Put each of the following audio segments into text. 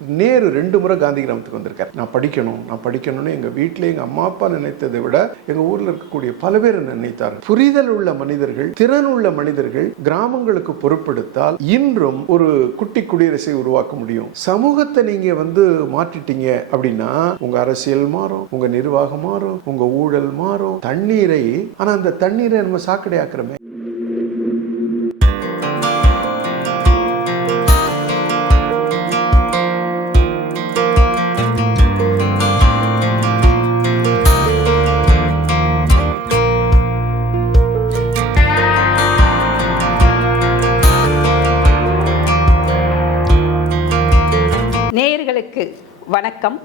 நேரு 2 முறை காந்தி கிராமத்துக்கு வந்திருக்காரு. நான் படிக்கணும்னு எங்கள் வீட்டில் எங்கள் அம்மா அப்பா நினைத்ததை விட எங்கள் ஊரில் இருக்கக்கூடிய பல பேர் நினைத்தார்கள். புரிதல் உள்ள மனிதர்கள், திறன் உள்ள மனிதர்கள் கிராமங்களுக்கு பொறுப்பெடுத்தால் இன்றும் ஒரு குட்டி குடியரசை உருவாக்க முடியும். சமூகத்தை நீங்க மாற்றிட்டீங்க அப்படின்னா உங்க அரசியல் மாறும், உங்க நிர்வாகம் மாறும், உங்க ஊழல் மாறும். தண்ணீரை ஆனா அந்த தண்ணீரை நம்ம சாக்கடை ஆக்குறோமே. நேயர்களுக்கு வணக்கம்.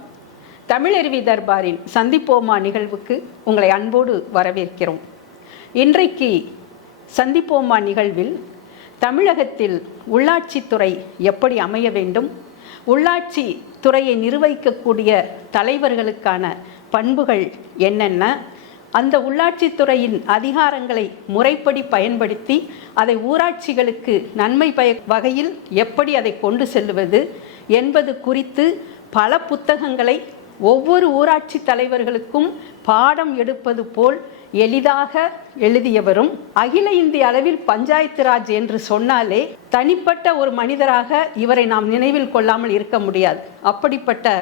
தமிழருவி தர்பாரின் சந்திப்போமா நிகழ்வுக்கு உங்களை அன்போடு வரவேற்கிறோம். இன்றைக்கு சந்திப்போமா நிகழ்வில் தமிழகத்தில் உள்ளாட்சித்துறை எப்படி அமைய வேண்டும், உள்ளாட்சி துறையை நிர்வகிக்கக்கூடிய தலைவர்களுக்கான பண்புகள் என்னென்ன, அந்த உள்ளாட்சித்துறையின் அதிகாரங்களை முறைப்படி பயன்படுத்தி அதை ஊராட்சிகளுக்கு நன்மை வகையில் எப்படி அதை கொண்டு செல்வது என்பது குறித்து பல புத்தகங்களை ஒவ்வொரு ஊராட்சி தலைவர்களுக்கும் பாடம் எடுப்பது போல் எளிதாக எழுதியவரும், அகில இந்திய அளவில் பஞ்சாயத்து ராஜ் என்று சொன்னாலே தனிப்பட்ட ஒரு மனிதராக இவரை நாம் நினைவில் கொள்ளாமல் இருக்க முடியாது. அப்படிப்பட்ட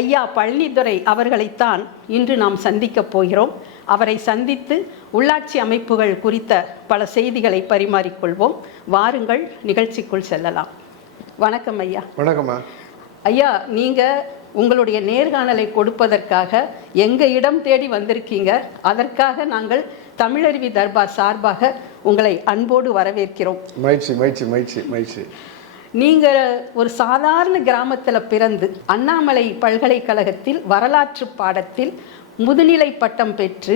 ஐயா பழனிதுரை அவர்களைத்தான் இன்று நாம் சந்திக்கப் போகிறோம். அவரை சந்தித்து உள்ளாட்சி அமைப்புகள் குறித்த பல செய்திகளை பரிமாறிக்கொள்வோம். வாருங்கள், நிகழ்ச்சிக்குள் செல்லலாம். வணக்கம் ஐயா. வணக்கம்மா. ஐயா, நீங்கள் உங்களுடைய நேர்காணலை கொடுப்பதற்காக எங்கள் இடம் தேடி வந்திருக்கீங்க. அதற்காக நாங்கள் தமிழருவி தர்பார் சார்பாக உங்களை அன்போடு வரவேற்கிறோம். மகிழ்ச்சி மகிழ்ச்சி மகிழ்ச்சி மகிழ்ச்சி. நீங்கள் ஒரு சாதாரண கிராமத்தில் பிறந்து அண்ணாமலை பல்கலைக்கழகத்தில் வரலாற்று பாடத்தில் முதுநிலை பட்டம் பெற்று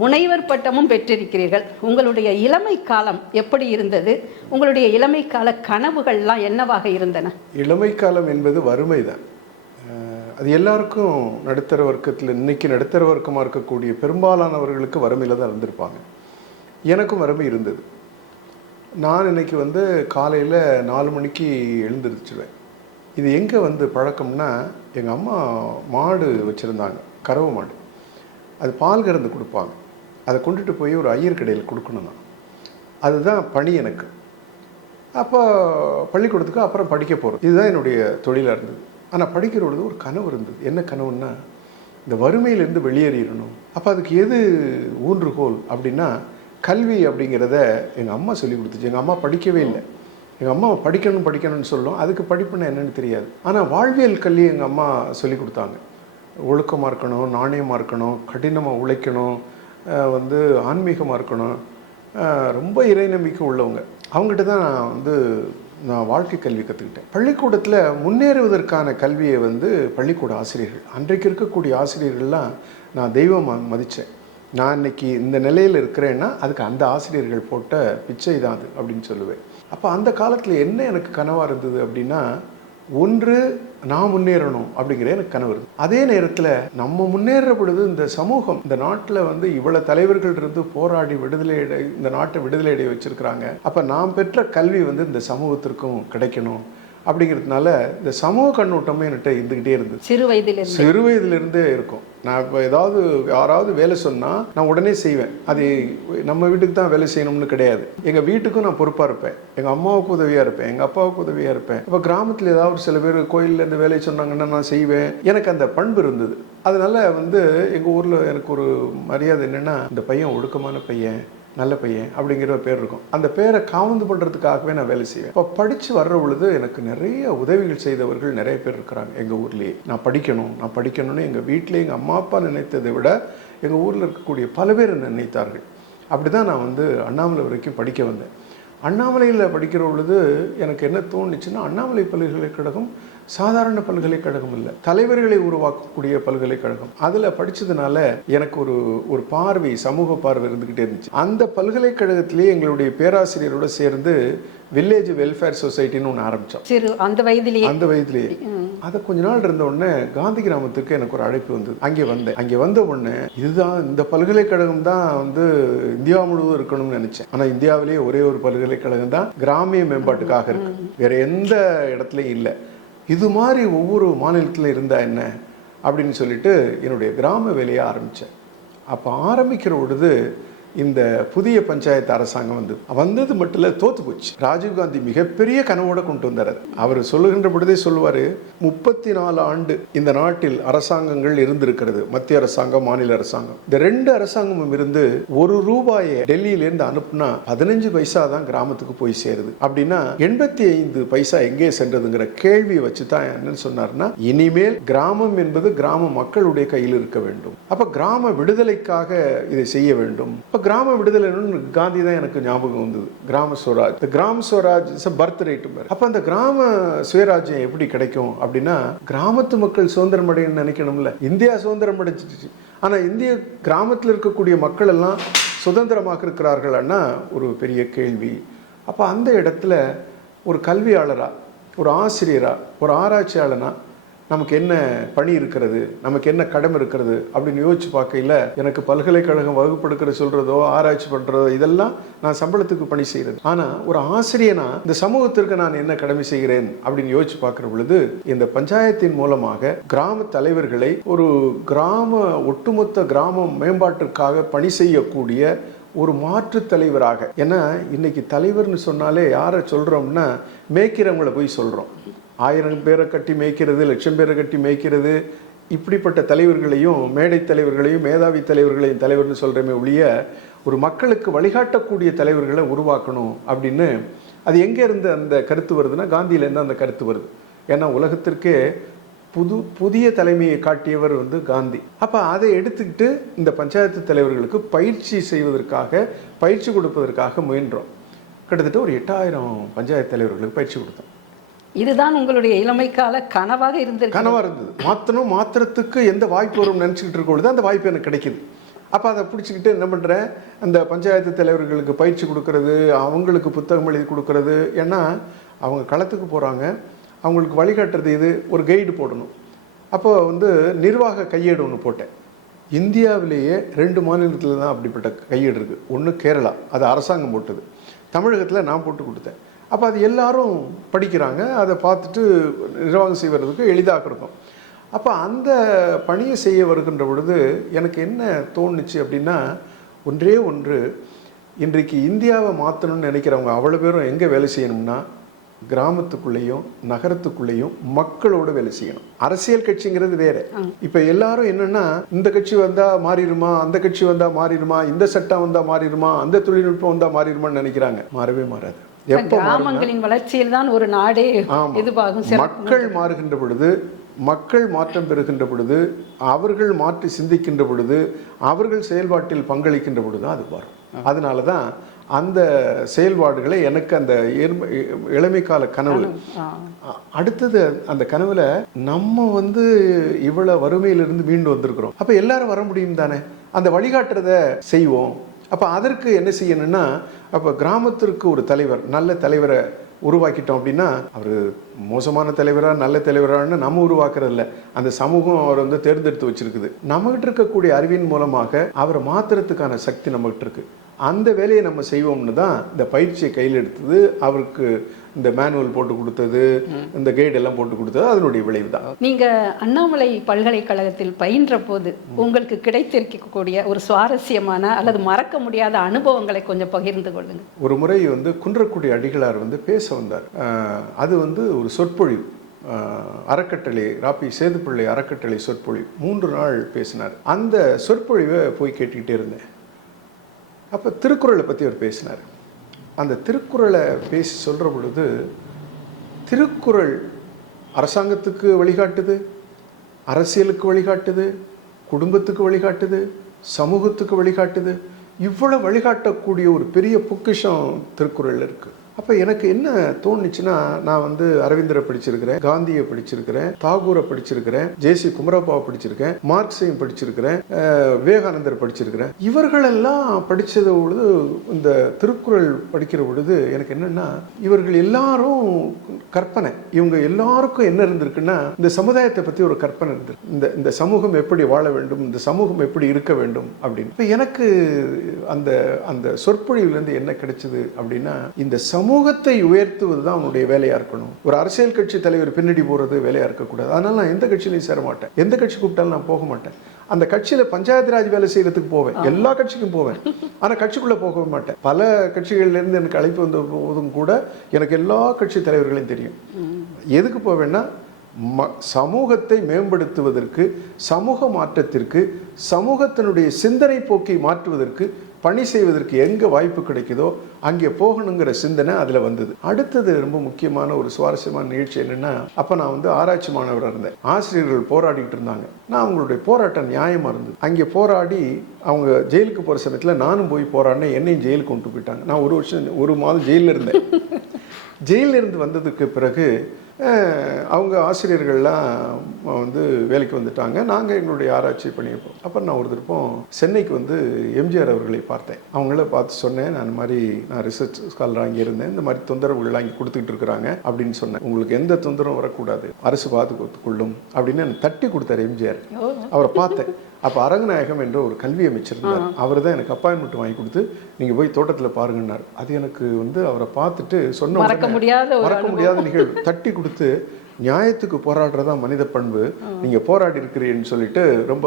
முனைவர் பட்டமும் பெற்றிருக்கிறீர்கள். உங்களுடைய இளமை காலம் எப்படி இருந்தது? உங்களுடைய இளமை கால கனவுகள்லாம் என்னவாக இருந்தன? இளமை காலம் என்பது வறுமை தான். அது எல்லாருக்கும் நடுத்தர வர்க்கத்தில், இன்னைக்கு நடுத்தர வர்க்கமாக இருக்கக்கூடிய பெரும்பாலானவர்களுக்கு வறுமையில் தான் இருந்திருப்பாங்க. எனக்கும் வறுமை இருந்தது. நான் இன்னைக்கு காலையில் 4 மணிக்கு எழுந்திருச்சுவேன். இது எங்கே பழக்கம்னா, எங்கள் அம்மா மாடு வச்சுருந்தாங்க, கறவை மாடு. அது பால் கறந்து கொடுப்பாங்க. அதை கொண்டுட்டு போய் ஒரு ஐயர் கடையில் கொடுக்கணும். நான் அதுதான் பணி எனக்கு. அப்போ பள்ளிக்கூடத்துக்கு அப்புறம் படிக்க போகிறோம். இதுதான் என்னுடைய தொழிலாக இருந்தது. ஆனால் படிக்கிற பொழுது ஒரு கனவு இருந்தது. என்ன கனவுன்னா, இந்த வறுமையிலேருந்து வெளியேறிடணும். அப்போ அதுக்கு எது ஊன்றுகோல் அப்படின்னா, கல்வி அப்படிங்கிறத எங்கள் அம்மா சொல்லி கொடுத்துச்சு. எங்கள் அம்மா படிக்கவே இல்லை. எங்கள் அம்மா படிக்கணும்னு சொல்லும். அதுக்கு படிப்புன்னா என்னென்னு தெரியாது. ஆனால் வாழ்வியல் கல்வி எங்கள் அம்மா சொல்லி கொடுத்தாங்க. ஒழுக்கமாக இருக்கணும், நாணயமாக இருக்கணும், கடினமாக உழைக்கணும், ஆன்மீகமாக இருக்கணும், ரொம்ப இறை நம்பிக்கை உள்ளவங்க. அவங்ககிட்ட தான் நான் வாழ்க்கை கல்வி கற்றுக்கிட்டேன். பள்ளிக்கூடத்தில் முன்னேறுவதற்கான கல்வியை பள்ளிக்கூட ஆசிரியர்கள், அன்றைக்கு இருக்கக்கூடிய ஆசிரியர்கள்லாம் நான் தெய்வமாக மதித்தேன். நான் இன்னைக்கு இந்த நிலையில் இருக்கிறேன்னா அதுக்கு அந்த ஆசிரியர்கள் போட்ட பிச்சை தான் அது அப்படின்னு சொல்லுவேன். அப்போ அந்த காலத்தில் என்ன எனக்கு கனவாக இருந்தது அப்படின்னா, ஒன்று நான் முன்னேறணும் அப்படிங்கிற எனக்கு கனவு இருக்குது. அதே நேரத்தில் நம்ம முன்னேற பொழுது இந்த சமூகம், இந்த நாட்டில் இவ்வளவு தலைவர்கள் இருந்து போராடி இந்த நாட்டை விடுதலை அடைய வச்சிருக்கிறாங்க. அப்போ நாம் பெற்ற கல்வி இந்த சமூகத்திற்கும் கிடைக்கணும் அப்படிங்கிறதுனால இந்த சமூக கண்ணோட்டமே என்கிட்ட இருந்துக்கிட்டே இருந்தது. சிறு வயதிலிருந்தே இருக்கும். நான் இப்போ யாராவது வேலை சொன்னால் நான் உடனே செய்வேன். அது நம்ம வீட்டுக்கு தான் வேலை செய்யணும்னு கிடையாது. எங்கள் வீட்டுக்கும் நான் பொறுப்பாக இருப்பேன். எங்கள் அம்மாவுக்கு உதவியாக இருப்பேன், எங்கள் அப்பாவுக்கு உதவியாக இருப்பேன். இப்போ கிராமத்தில் ஏதாவது சில பேர் கோயிலில் இந்த வேலையை சொன்னாங்கன்னா நான் செய்வேன். எனக்கு அந்த பண்பு இருந்தது. அதனால எங்கள் ஊரில் எனக்கு ஒரு மரியாதை என்னென்னா, இந்த பையன் ஒழுக்கமான பையன், நல்ல பையன் அப்படிங்கிற பேர் இருக்கும். அந்த பேரை காவந்து பண்ணுறதுக்காகவே நான் வேலை செய்வேன். இப்போ படித்து வர்ற பொழுது எனக்கு நிறைய உதவிகள் செய்தவர்கள் நிறைய பேர் இருக்கிறாங்க எங்கள் ஊர்லேயே. நான் படிக்கணும்னு எங்கள் வீட்டிலே எங்கள் அம்மா அப்பா நினைத்ததை விட எங்கள் ஊரில் இருக்கக்கூடிய பல பேர் நினைத்தார்கள். அப்படி தான் நான் அண்ணாமலை வரைக்கும் படிக்க வந்தேன். அண்ணாமலையில் படிக்கிற பொழுது எனக்கு என்ன தோணுச்சுன்னா, அண்ணாமலை பல்கலைக்கழகம் சாதாரண பல்கலைக்கழகம் இல்லை, தலைவர்களை உருவாக்கக்கூடிய பல்கலைக்கழகம். அதில் படித்ததுனால எனக்கு ஒரு பார்வை, சமூக பார்வை இருந்துக்கிட்டே இருந்துச்சு. அந்த பல்கலைக்கழகத்திலே எங்களுடைய பேராசிரியரோடு சேர்ந்து வில்லேஜ் வெல்ஃபேர் சொசைட்டின்னு ஒன்று ஆரம்பித்தோம். அந்த வயதிலேயே அதை கொஞ்ச நாள் இருந்த உடனே காந்தி கிராமத்துக்கு எனக்கு ஒரு அழைப்பு வந்தது. அங்கே வந்த உடனே இதுதான், இந்த பல்கலைக்கழகம் தான் இந்தியா முழுவதும் இருக்கணும்னு நினைச்சேன். ஆனால் இந்தியாவிலேயே ஒரே ஒரு பல்கலைக்கழகம் தான் கிராமிய மேம்பாட்டுக்காக இருக்கு, வேற எந்த இடத்துலையும் இல்லை. இது மாதிரி ஒவ்வொரு மாநிலத்தில் இருந்தால் என்ன அப்படின்னு சொல்லிட்டு என்னுடைய கிராம வேலையை ஆரம்பித்தேன். அப்போ ஆரம்பிக்கிற பொழுது இந்த புதிய பஞ்சாயத்து அரசாங்கம் வந்தது மட்டும் இல்லை, தோத்து போச்சு. ராஜீவ்காந்தி மிகப்பெரிய கனவோட கொண்டு வந்தார். அவர் சொல்லுகின்ற பொழுதே சொல்லுவார், 34 ஆண்டு இந்த நாட்டில் அரசாங்கங்கள் இருந்திருக்கிறது, மத்திய அரசாங்கம், மாநில அரசாங்கம். இந்த 2 அரசாங்கமும் இருந்து ₹1 டெல்லியிலேருந்து அனுப்புனா 15 பைசா தான் கிராமத்துக்கு போய் சேருது. அப்படின்னா 85 பைசா எங்கே சென்றதுங்கிற கேள்வியை வச்சு தான் என்னன்னு சொன்னார்னா, இனிமேல் கிராமம் என்பது கிராம மக்களுடைய கையில் இருக்க வேண்டும். அப்ப கிராம விடுதலைக்காக இதை செய்ய வேண்டும். கிராம விடுதலைன்னு காந்தி தான் எனக்கு ஞாபகம் வந்தது. கிராம ஸ்வராஜ், கிராம ஸ்வராஜ் இஸ் பர்த் ரைட். அப்ப அந்த கிராம சுயராஜ்யம் எப்படி கிடைக்கும் அப்படின்னா, கிராமத்து மக்கள் சுதந்திரம் அடையணும்னு நினைக்கணும்ல. இந்தியா சுதந்திரம் அடைச்சிச்சு, ஆனா இந்திய கிராமத்தில் இருக்கக்கூடிய மக்கள் எல்லாம் சுதந்திரமாக இருக்கிறார்கள்னா ஒரு பெரிய கேள்வி. அப்ப அந்த இடத்துல ஒரு கல்வியாளரா, ஒரு ஆசிரியரா, ஒரு ஆராய்ச்சியாளனா நமக்கு என்ன பணி இருக்கிறது, நமக்கு என்ன கடமை இருக்கிறது அப்படின்னு யோசிச்சு பார்க்கையில், எனக்கு பல்கலைக்கழகம் வகுப்படுக்கிற சொல்றதோ ஆராய்ச்சி பண்றதோ இதெல்லாம் நான் சம்பளத்துக்கு பணி செய்யறது. ஆனா ஒரு ஆசிரியனா இந்த சமூகத்திற்கு நான் என்ன கடமை செய்கிறேன் அப்படின்னு யோசிச்சு பார்க்கிற பொழுது, இந்த பஞ்சாயத்தின் மூலமாக கிராம தலைவர்களை ஒரு ஒட்டுமொத்த கிராம மேம்பாட்டிற்காக பணி செய்யக்கூடிய ஒரு மாற்று தலைவராக. ஏன்னா இன்னைக்கு தலைவர்னு சொன்னாலே யாரை சொல்றோம்னா, மேய்க்கிறவங்களை போய் சொல்றோம். 1000 பேரை கட்டி மேய்க்கிறது, 1,00,000 பேரை கட்டி மேய்க்கிறது, இப்படிப்பட்ட தலைவர்களையும், மேடை தலைவர்களையும், மேதாவி தலைவர்களையும் தலைவர்னு சொல்கிறமே ஒழிய, ஒரு மக்களுக்கு வழிகாட்டக்கூடிய தலைவர்களை உருவாக்கணும் அப்படின்னு அது எங்கேருந்து அந்த கருத்து வருதுன்னா, காந்தியிலேருந்து அந்த கருத்து வருது. ஏன்னா உலகத்திற்கே புதிய தலைமையை காட்டியவர் காந்தி. அப்போ அதை எடுத்துக்கிட்டு இந்த பஞ்சாயத்து தலைவர்களுக்கு பயிற்சி செய்வதற்காக, பயிற்சி கொடுப்பதற்காக முயன்றோம். கிட்டத்தட்ட ஒரு 8000 பஞ்சாயத்து தலைவர்களுக்கு பயிற்சி கொடுத்தோம். இதுதான் உங்களுடைய இளமை கால கனவாக இருந்தது. மாத்திரத்துக்கு எந்த வாய்ப்பு வரும் நினச்சிக்கிட்டு இருக்க பொழுது அந்த வாய்ப்பு எனக்கு கிடைக்குது. அப்போ அதை பிடிச்சிக்கிட்டு என்ன பண்ணுறேன், அந்த பஞ்சாயத்து தலைவர்களுக்கு பயிற்சி கொடுக்கறது, அவங்களுக்கு புத்தகம் எழுதி கொடுக்கறது. ஏன்னா அவங்க களத்துக்கு போகிறாங்க, அவங்களுக்கு வழிகாட்டுறது இது, ஒரு கைடு போடணும். அப்போ நிர்வாக கையேடு ஒன்று போட்டேன். இந்தியாவிலேயே 2 மாநிலத்தில் தான் அப்படிப்பட்ட கையேடு இருக்குது. ஒன்று கேரளா, அது அரசாங்கம் போட்டது. தமிழகத்தில் நான் போட்டு கொடுத்தேன். அப்போ அது எல்லாரும் படிக்கிறாங்க, அதை பார்த்துட்டு நிர்வாகம் செய்வதற்கு எளிதாக இருக்கும். அப்போ அந்த பணியை செய்ய வருகின்ற பொழுது எனக்கு என்ன தோணுச்சு அப்படின்னா, ஒன்றே ஒன்று, இன்றைக்கு இந்தியாவை மாற்றணும்னு நினைக்கிறவங்க அவ்வளோ பேரும் எங்கே வேலை செய்யணும்னா, கிராமத்துக்குள்ளேயும் நகரத்துக்குள்ளேயும் மக்களோட வேலை செய்யணும். அரசியல் கட்சிங்கிறது வேற. இப்ப எல்லாரும் என்னன்னா, இந்த கட்சி வந்தா மாறிடுமா, அந்த கட்சி வந்தா மாறிடுமா, இந்த சட்டம் வந்தா மாறிடுமா, அந்த தொழில்நுட்பம் வந்தா மாறிடுமான்னு நினைக்கிறாங்க. மாறவே மாறாது. கிராமங்களின் வளர்ச்சியில் தான் ஒரு நாடே இதுவாகும். மக்கள் மாறுகின்ற பொழுது, மக்கள் மாற்றம் பெறுகின்ற பொழுது, அவர்கள் மாற்றி சிந்திக்கின்ற பொழுது, அவர்கள் செயல்பாட்டில் பங்களிக்கின்ற பொழுது அது வரும். அதனால தான் அந்த செயல்பாடுகளை எனக்கு அந்த இளமை கால கனவு. அடுத்தது அந்த கனவுல நம்ம இவ்வளவு வறுமையிலிருந்து மீண்டு வந்திருக்கிறோம். அப்ப எல்லாரும் வர முடியும் தானே, அந்த வழிகாட்டுறத செய்வோம். அப்ப அதற்கு என்ன செய்யணும்னா, அப்ப கிராமத்திற்கு ஒரு தலைவர், நல்ல தலைவரை உருவாக்கிட்டோம் அப்படின்னா, அவர் மோசமான தலைவரா நல்ல தலைவரான்னு நம்ம உருவாக்குறது இல்லை, அந்த சமூகம் அவர் தேர்ந்தெடுத்து வச்சிருக்குது. நம்மகிட்ட இருக்கக்கூடிய அறிவின் மூலமாக அவரை மாத்துறதுக்கான சக்தி நம்மகிட்ட இருக்கு. அந்த வேலையை நம்ம செய்வோம்னு தான் இந்த பயிற்சியை கையில் எடுத்தது, அவருக்கு இந்த மேனுவல் போட்டு கொடுத்தது, இந்த கைடு எல்லாம் போட்டு கொடுத்தது அதனுடைய விளைவு தான். நீங்க அண்ணாமலை பல்கலைக்கழகத்தில் பயின்ற போது உங்களுக்கு கிடைத்திருக்கக்கூடிய ஒரு சுவாரஸ்யமான அல்லது மறக்க முடியாத அனுபவங்களை கொஞ்சம் பகிர்ந்து கொள்ளுங்க. ஒரு முறை குன்றக்குடி அடிகளார் பேச வந்தார். அது ஒரு சொற்பொழிவு, அறக்கட்டளை, ராபி சேதுப்பிள்ளை அறக்கட்டளை சொற்பொழிவு 3 நாள் பேசினார். அந்த சொற்பொழிவை போய் கேட்டுக்கிட்டே இருந்தேன். அப்போ திருக்குறளை பற்றி அவர் பேசினார். அந்த திருக்குறளை பேசி சொல்கிற பொழுது, திருக்குறள் அரசாங்கத்துக்கு வழிகாட்டுது, அரசியலுக்கு வழிகாட்டுது, குடும்பத்துக்கு வழிகாட்டுது, சமூகத்துக்கு வழிகாட்டுது. இவ்வளோ வழிகாட்டக்கூடிய ஒரு பெரிய பொக்கிஷம் திருக்குறள் இருக்குது. அப்போ எனக்கு என்ன தோணுச்சுன்னா, நான் அரவிந்தரை படிச்சிருக்கிறேன், காந்தியை படிச்சிருக்கிறேன், தாகூரை படிச்சிருக்கிறேன், ஜேசி குமரப்பாவை படிச்சிருக்கேன், மார்க்ஸையும் படிச்சிருக்கிறேன், விவேகானந்தர் படிச்சிருக்கிறேன். இவர்களெல்லாம் படித்தது பொழுது, இந்த திருக்குறள் படிக்கிற பொழுது எனக்கு என்னன்னா, இவர்கள் எல்லாரும் கற்பனை, இவங்க எல்லாருக்கும் என்ன இருந்திருக்குன்னா, இந்த சமுதாயத்தை பற்றி ஒரு கற்பனை இருந்திருக்கு. இந்த சமூகம் எப்படி வாழ வேண்டும், இந்த சமூகம் எப்படி இருக்க வேண்டும் அப்படின்னு. இப்போ எனக்கு அந்த சொற்பொழிவுலேருந்து என்ன கிடைச்சது அப்படின்னா, இந்த சமூகத்தை உயர்த்துவது தான் அவனுடைய வேலையாக இருக்கணும். ஒரு அரசியல் கட்சி தலைவர் பின்னாடி போகிறது வேலையாக இருக்கக்கூடாது. அதனால் நான் எந்த கட்சியிலையும் சேர மாட்டேன். எந்த கட்சி கூப்பிட்டாலும் நான் போக மாட்டேன். அந்த கட்சியில் பஞ்சாயத்து ராஜ் வேலை செய்யறதுக்கு போவேன், எல்லா கட்சிக்கும் போவேன், ஆனால் கட்சிக்குள்ளே போகவே மாட்டேன். பல கட்சிகள்லேருந்து எனக்கு அழைப்பு வந்த போதும் கூட எனக்கு எல்லா கட்சி தலைவர்களையும் தெரியும். எதுக்கு போவேன்னா சமூகத்தை மேம்படுத்துவதற்கு, சமூக மாற்றத்திற்கு, சமூகத்தினுடைய சிந்தனை போக்கை மாற்றுவதற்கு, பணி செய்வதற்கு எங்கே வாய்ப்பு கிடைக்குதோ அங்கே போகணுங்கிற சிந்தனை அதில் வந்தது. அடுத்தது ரொம்ப முக்கியமான ஒரு சுவாரஸ்யமான நிகழ்ச்சி என்னென்னா, அப்போ நான் வந்து ஆராய்ச்சி மாணவராக இருந்தேன். ஆசிரியர்கள் போராடிட்டு இருந்தாங்க. நான் அவங்களுடைய போராட்டம் நியாயமாக இருந்தது. அங்கே போராடி அவங்க ஜெயிலுக்கு போகிற சமயத்தில் நானும் போய் போராடினேன். என்னையும் ஜெயிலுக்கு கொண்டு போயிட்டாங்க. நான் ஒரு மாதம் ஜெயிலில் இருந்தேன். ஜெயிலில் இருந்து வந்ததுக்கு பிறகு அவங்க ஆசிரியர்கள்லாம் வந்து வேலைக்கு வந்துட்டாங்க. நாங்கள் எங்களுடைய ஆராய்ச்சி பண்ணியிருப்போம். அப்புறம் நான் ஒரு திருப்பம் சென்னைக்கு வந்து எம்ஜிஆர் அவர்களை பார்த்தேன். அவங்கள பார்த்து சொன்னேன், நான் மாதிரி நான் ரிசர்ச் ஸ்காலராக அங்கே இருந்தேன், இந்த மாதிரி தொந்தரவுகள்லாம் இங்கே கொடுத்துக்கிட்டு இருக்கிறாங்க அப்படின்னு சொன்னேன். உங்களுக்கு எந்த தொந்தரவும் வரக்கூடாது, அரசு பார்த்து கொள்ளும் அப்படின்னு எனக்கு தட்டி கொடுத்தாரு எம்ஜிஆர். அவரை பார்த்தேன். அப்போ அரங்கநாயகம் என்ற ஒரு கல்வி அமைச்சர் இருந்தார். அவர் தான் எனக்கு அப்பாயின்மெண்ட் வாங்கி கொடுத்து நீங்கள் போய் தோட்டத்தில் பாருங்கன்னார். அது எனக்கு வந்து அவரை பார்த்துட்டு சொன்ன மறக்க முடியாத நிகழ்வு. தட்டி கொடுத்து நியாயத்துக்கு போராடுறதா மனித பண்பு, நீங்கள் போராடி இருக்கிறீன்னு சொல்லிட்டு ரொம்ப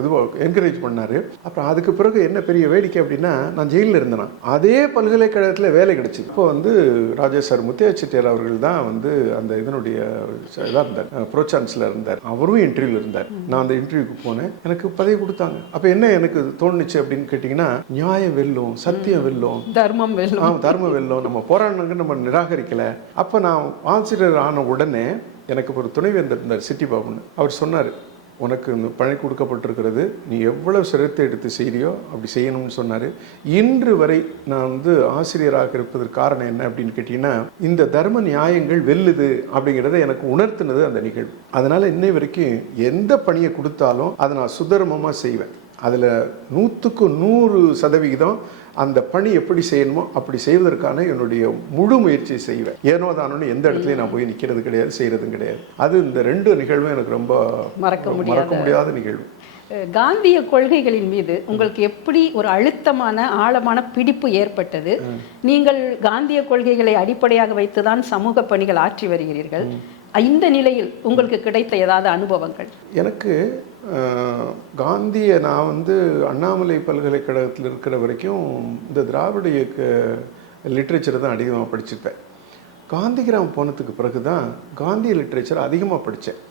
இதுவாக என்கரேஜ் பண்ணார். அப்புறம் அதுக்கு பிறகு என்ன பெரிய வேடிக்கை அப்படின்னா, நான் ஜெயிலில் இருந்தேன். அதே பல்கலைக்கழகத்தில் வேலை கிடைச்சி. இப்போ வந்து ராஜா சார் முத்தையா செட்டியார் அவர்கள் தான் வந்து அந்த இதனுடைய இதாக இருந்தார், ப்ரோ சான்சலர் இருந்தார். அவரும் இன்டர்வியூவில் இருந்தார். நான் அந்த இன்டர்வியூக்கு போனேன், எனக்கு பதவி கொடுத்தாங்க. அப்போ என்ன எனக்கு தோணுச்சு அப்படின்னு கேட்டிங்கன்னா, நியாயம் வெல்லும், சத்தியம் வெல்லும், தர்மம் வெல்லும், நம்ம போராடணுங்க நம்ம நிராகரிக்கலை. அப்போ நான் ஆசிரியர் ஆன உடனே எனக்கு ஒரு துணைவேந்தர் இருந்தார், சிட்டி பாபுன்னு. அவர் சொன்னார், உனக்கு இந்த பணி கொடுக்கப்பட்டிருக்கிறது, நீ எவ்வளவு சிரத்தை எடுத்து செய்கிறியோ அப்படி செய்யணும்னு சொன்னார். இன்று வரை நான் வந்து ஆசிரியராக இருப்பதற்கு காரணம் என்ன அப்படின்னு கேட்டிங்கன்னா, இந்த தர்ம நியாயங்கள் வெல்லுது அப்படிங்கிறத எனக்கு உணர்த்தினது அந்த நிகழ்வு. அதனால் இன்னை வரைக்கும் எந்த பணியை கொடுத்தாலும் அதை நான் சுதர்மமாக செய்வேன். அதில் 100% அந்த பணி எப்படி செய்யணுமோ அப்படி செய்வதற்கான என்னுடைய முழு முயற்சியை செய்வேன். ஏனோ தானோன்னு எந்த இடத்துலையும் நான் போய் நிற்கிறது கிடையாது, செய்கிறதும் கிடையாது. அது இந்த 2 நிகழ்வும் எனக்கு ரொம்ப மறக்க முடியாத நிகழ்வு. காந்திய கொள்கைகளின் மீது உங்களுக்கு எப்படி ஒரு அழுத்தமான ஆழமான பிடிப்பு ஏற்பட்டது? நீங்கள் காந்திய கொள்கைகளை அடிப்படையாக வைத்துதான் சமூக பணிகள் ஆற்றி வருகிறீர்கள். இந்த நிலையில் உங்களுக்கு கிடைத்த ஏதாவது அனுபவங்கள்? எனக்கு காந்தியை நான் வந்து அண்ணாமலை பல்கலைக்கழகத்தில் இருக்கிற வரைக்கும் இந்த திராவிட இயக்க லிட்ரேச்சரை தான் அதிகமாக படிச்சிருப்பேன். காந்தி கிராமம் போனதுக்கு பிறகு தான் காந்திய லிட்ரேச்சர் அதிகமாக படித்தேன்.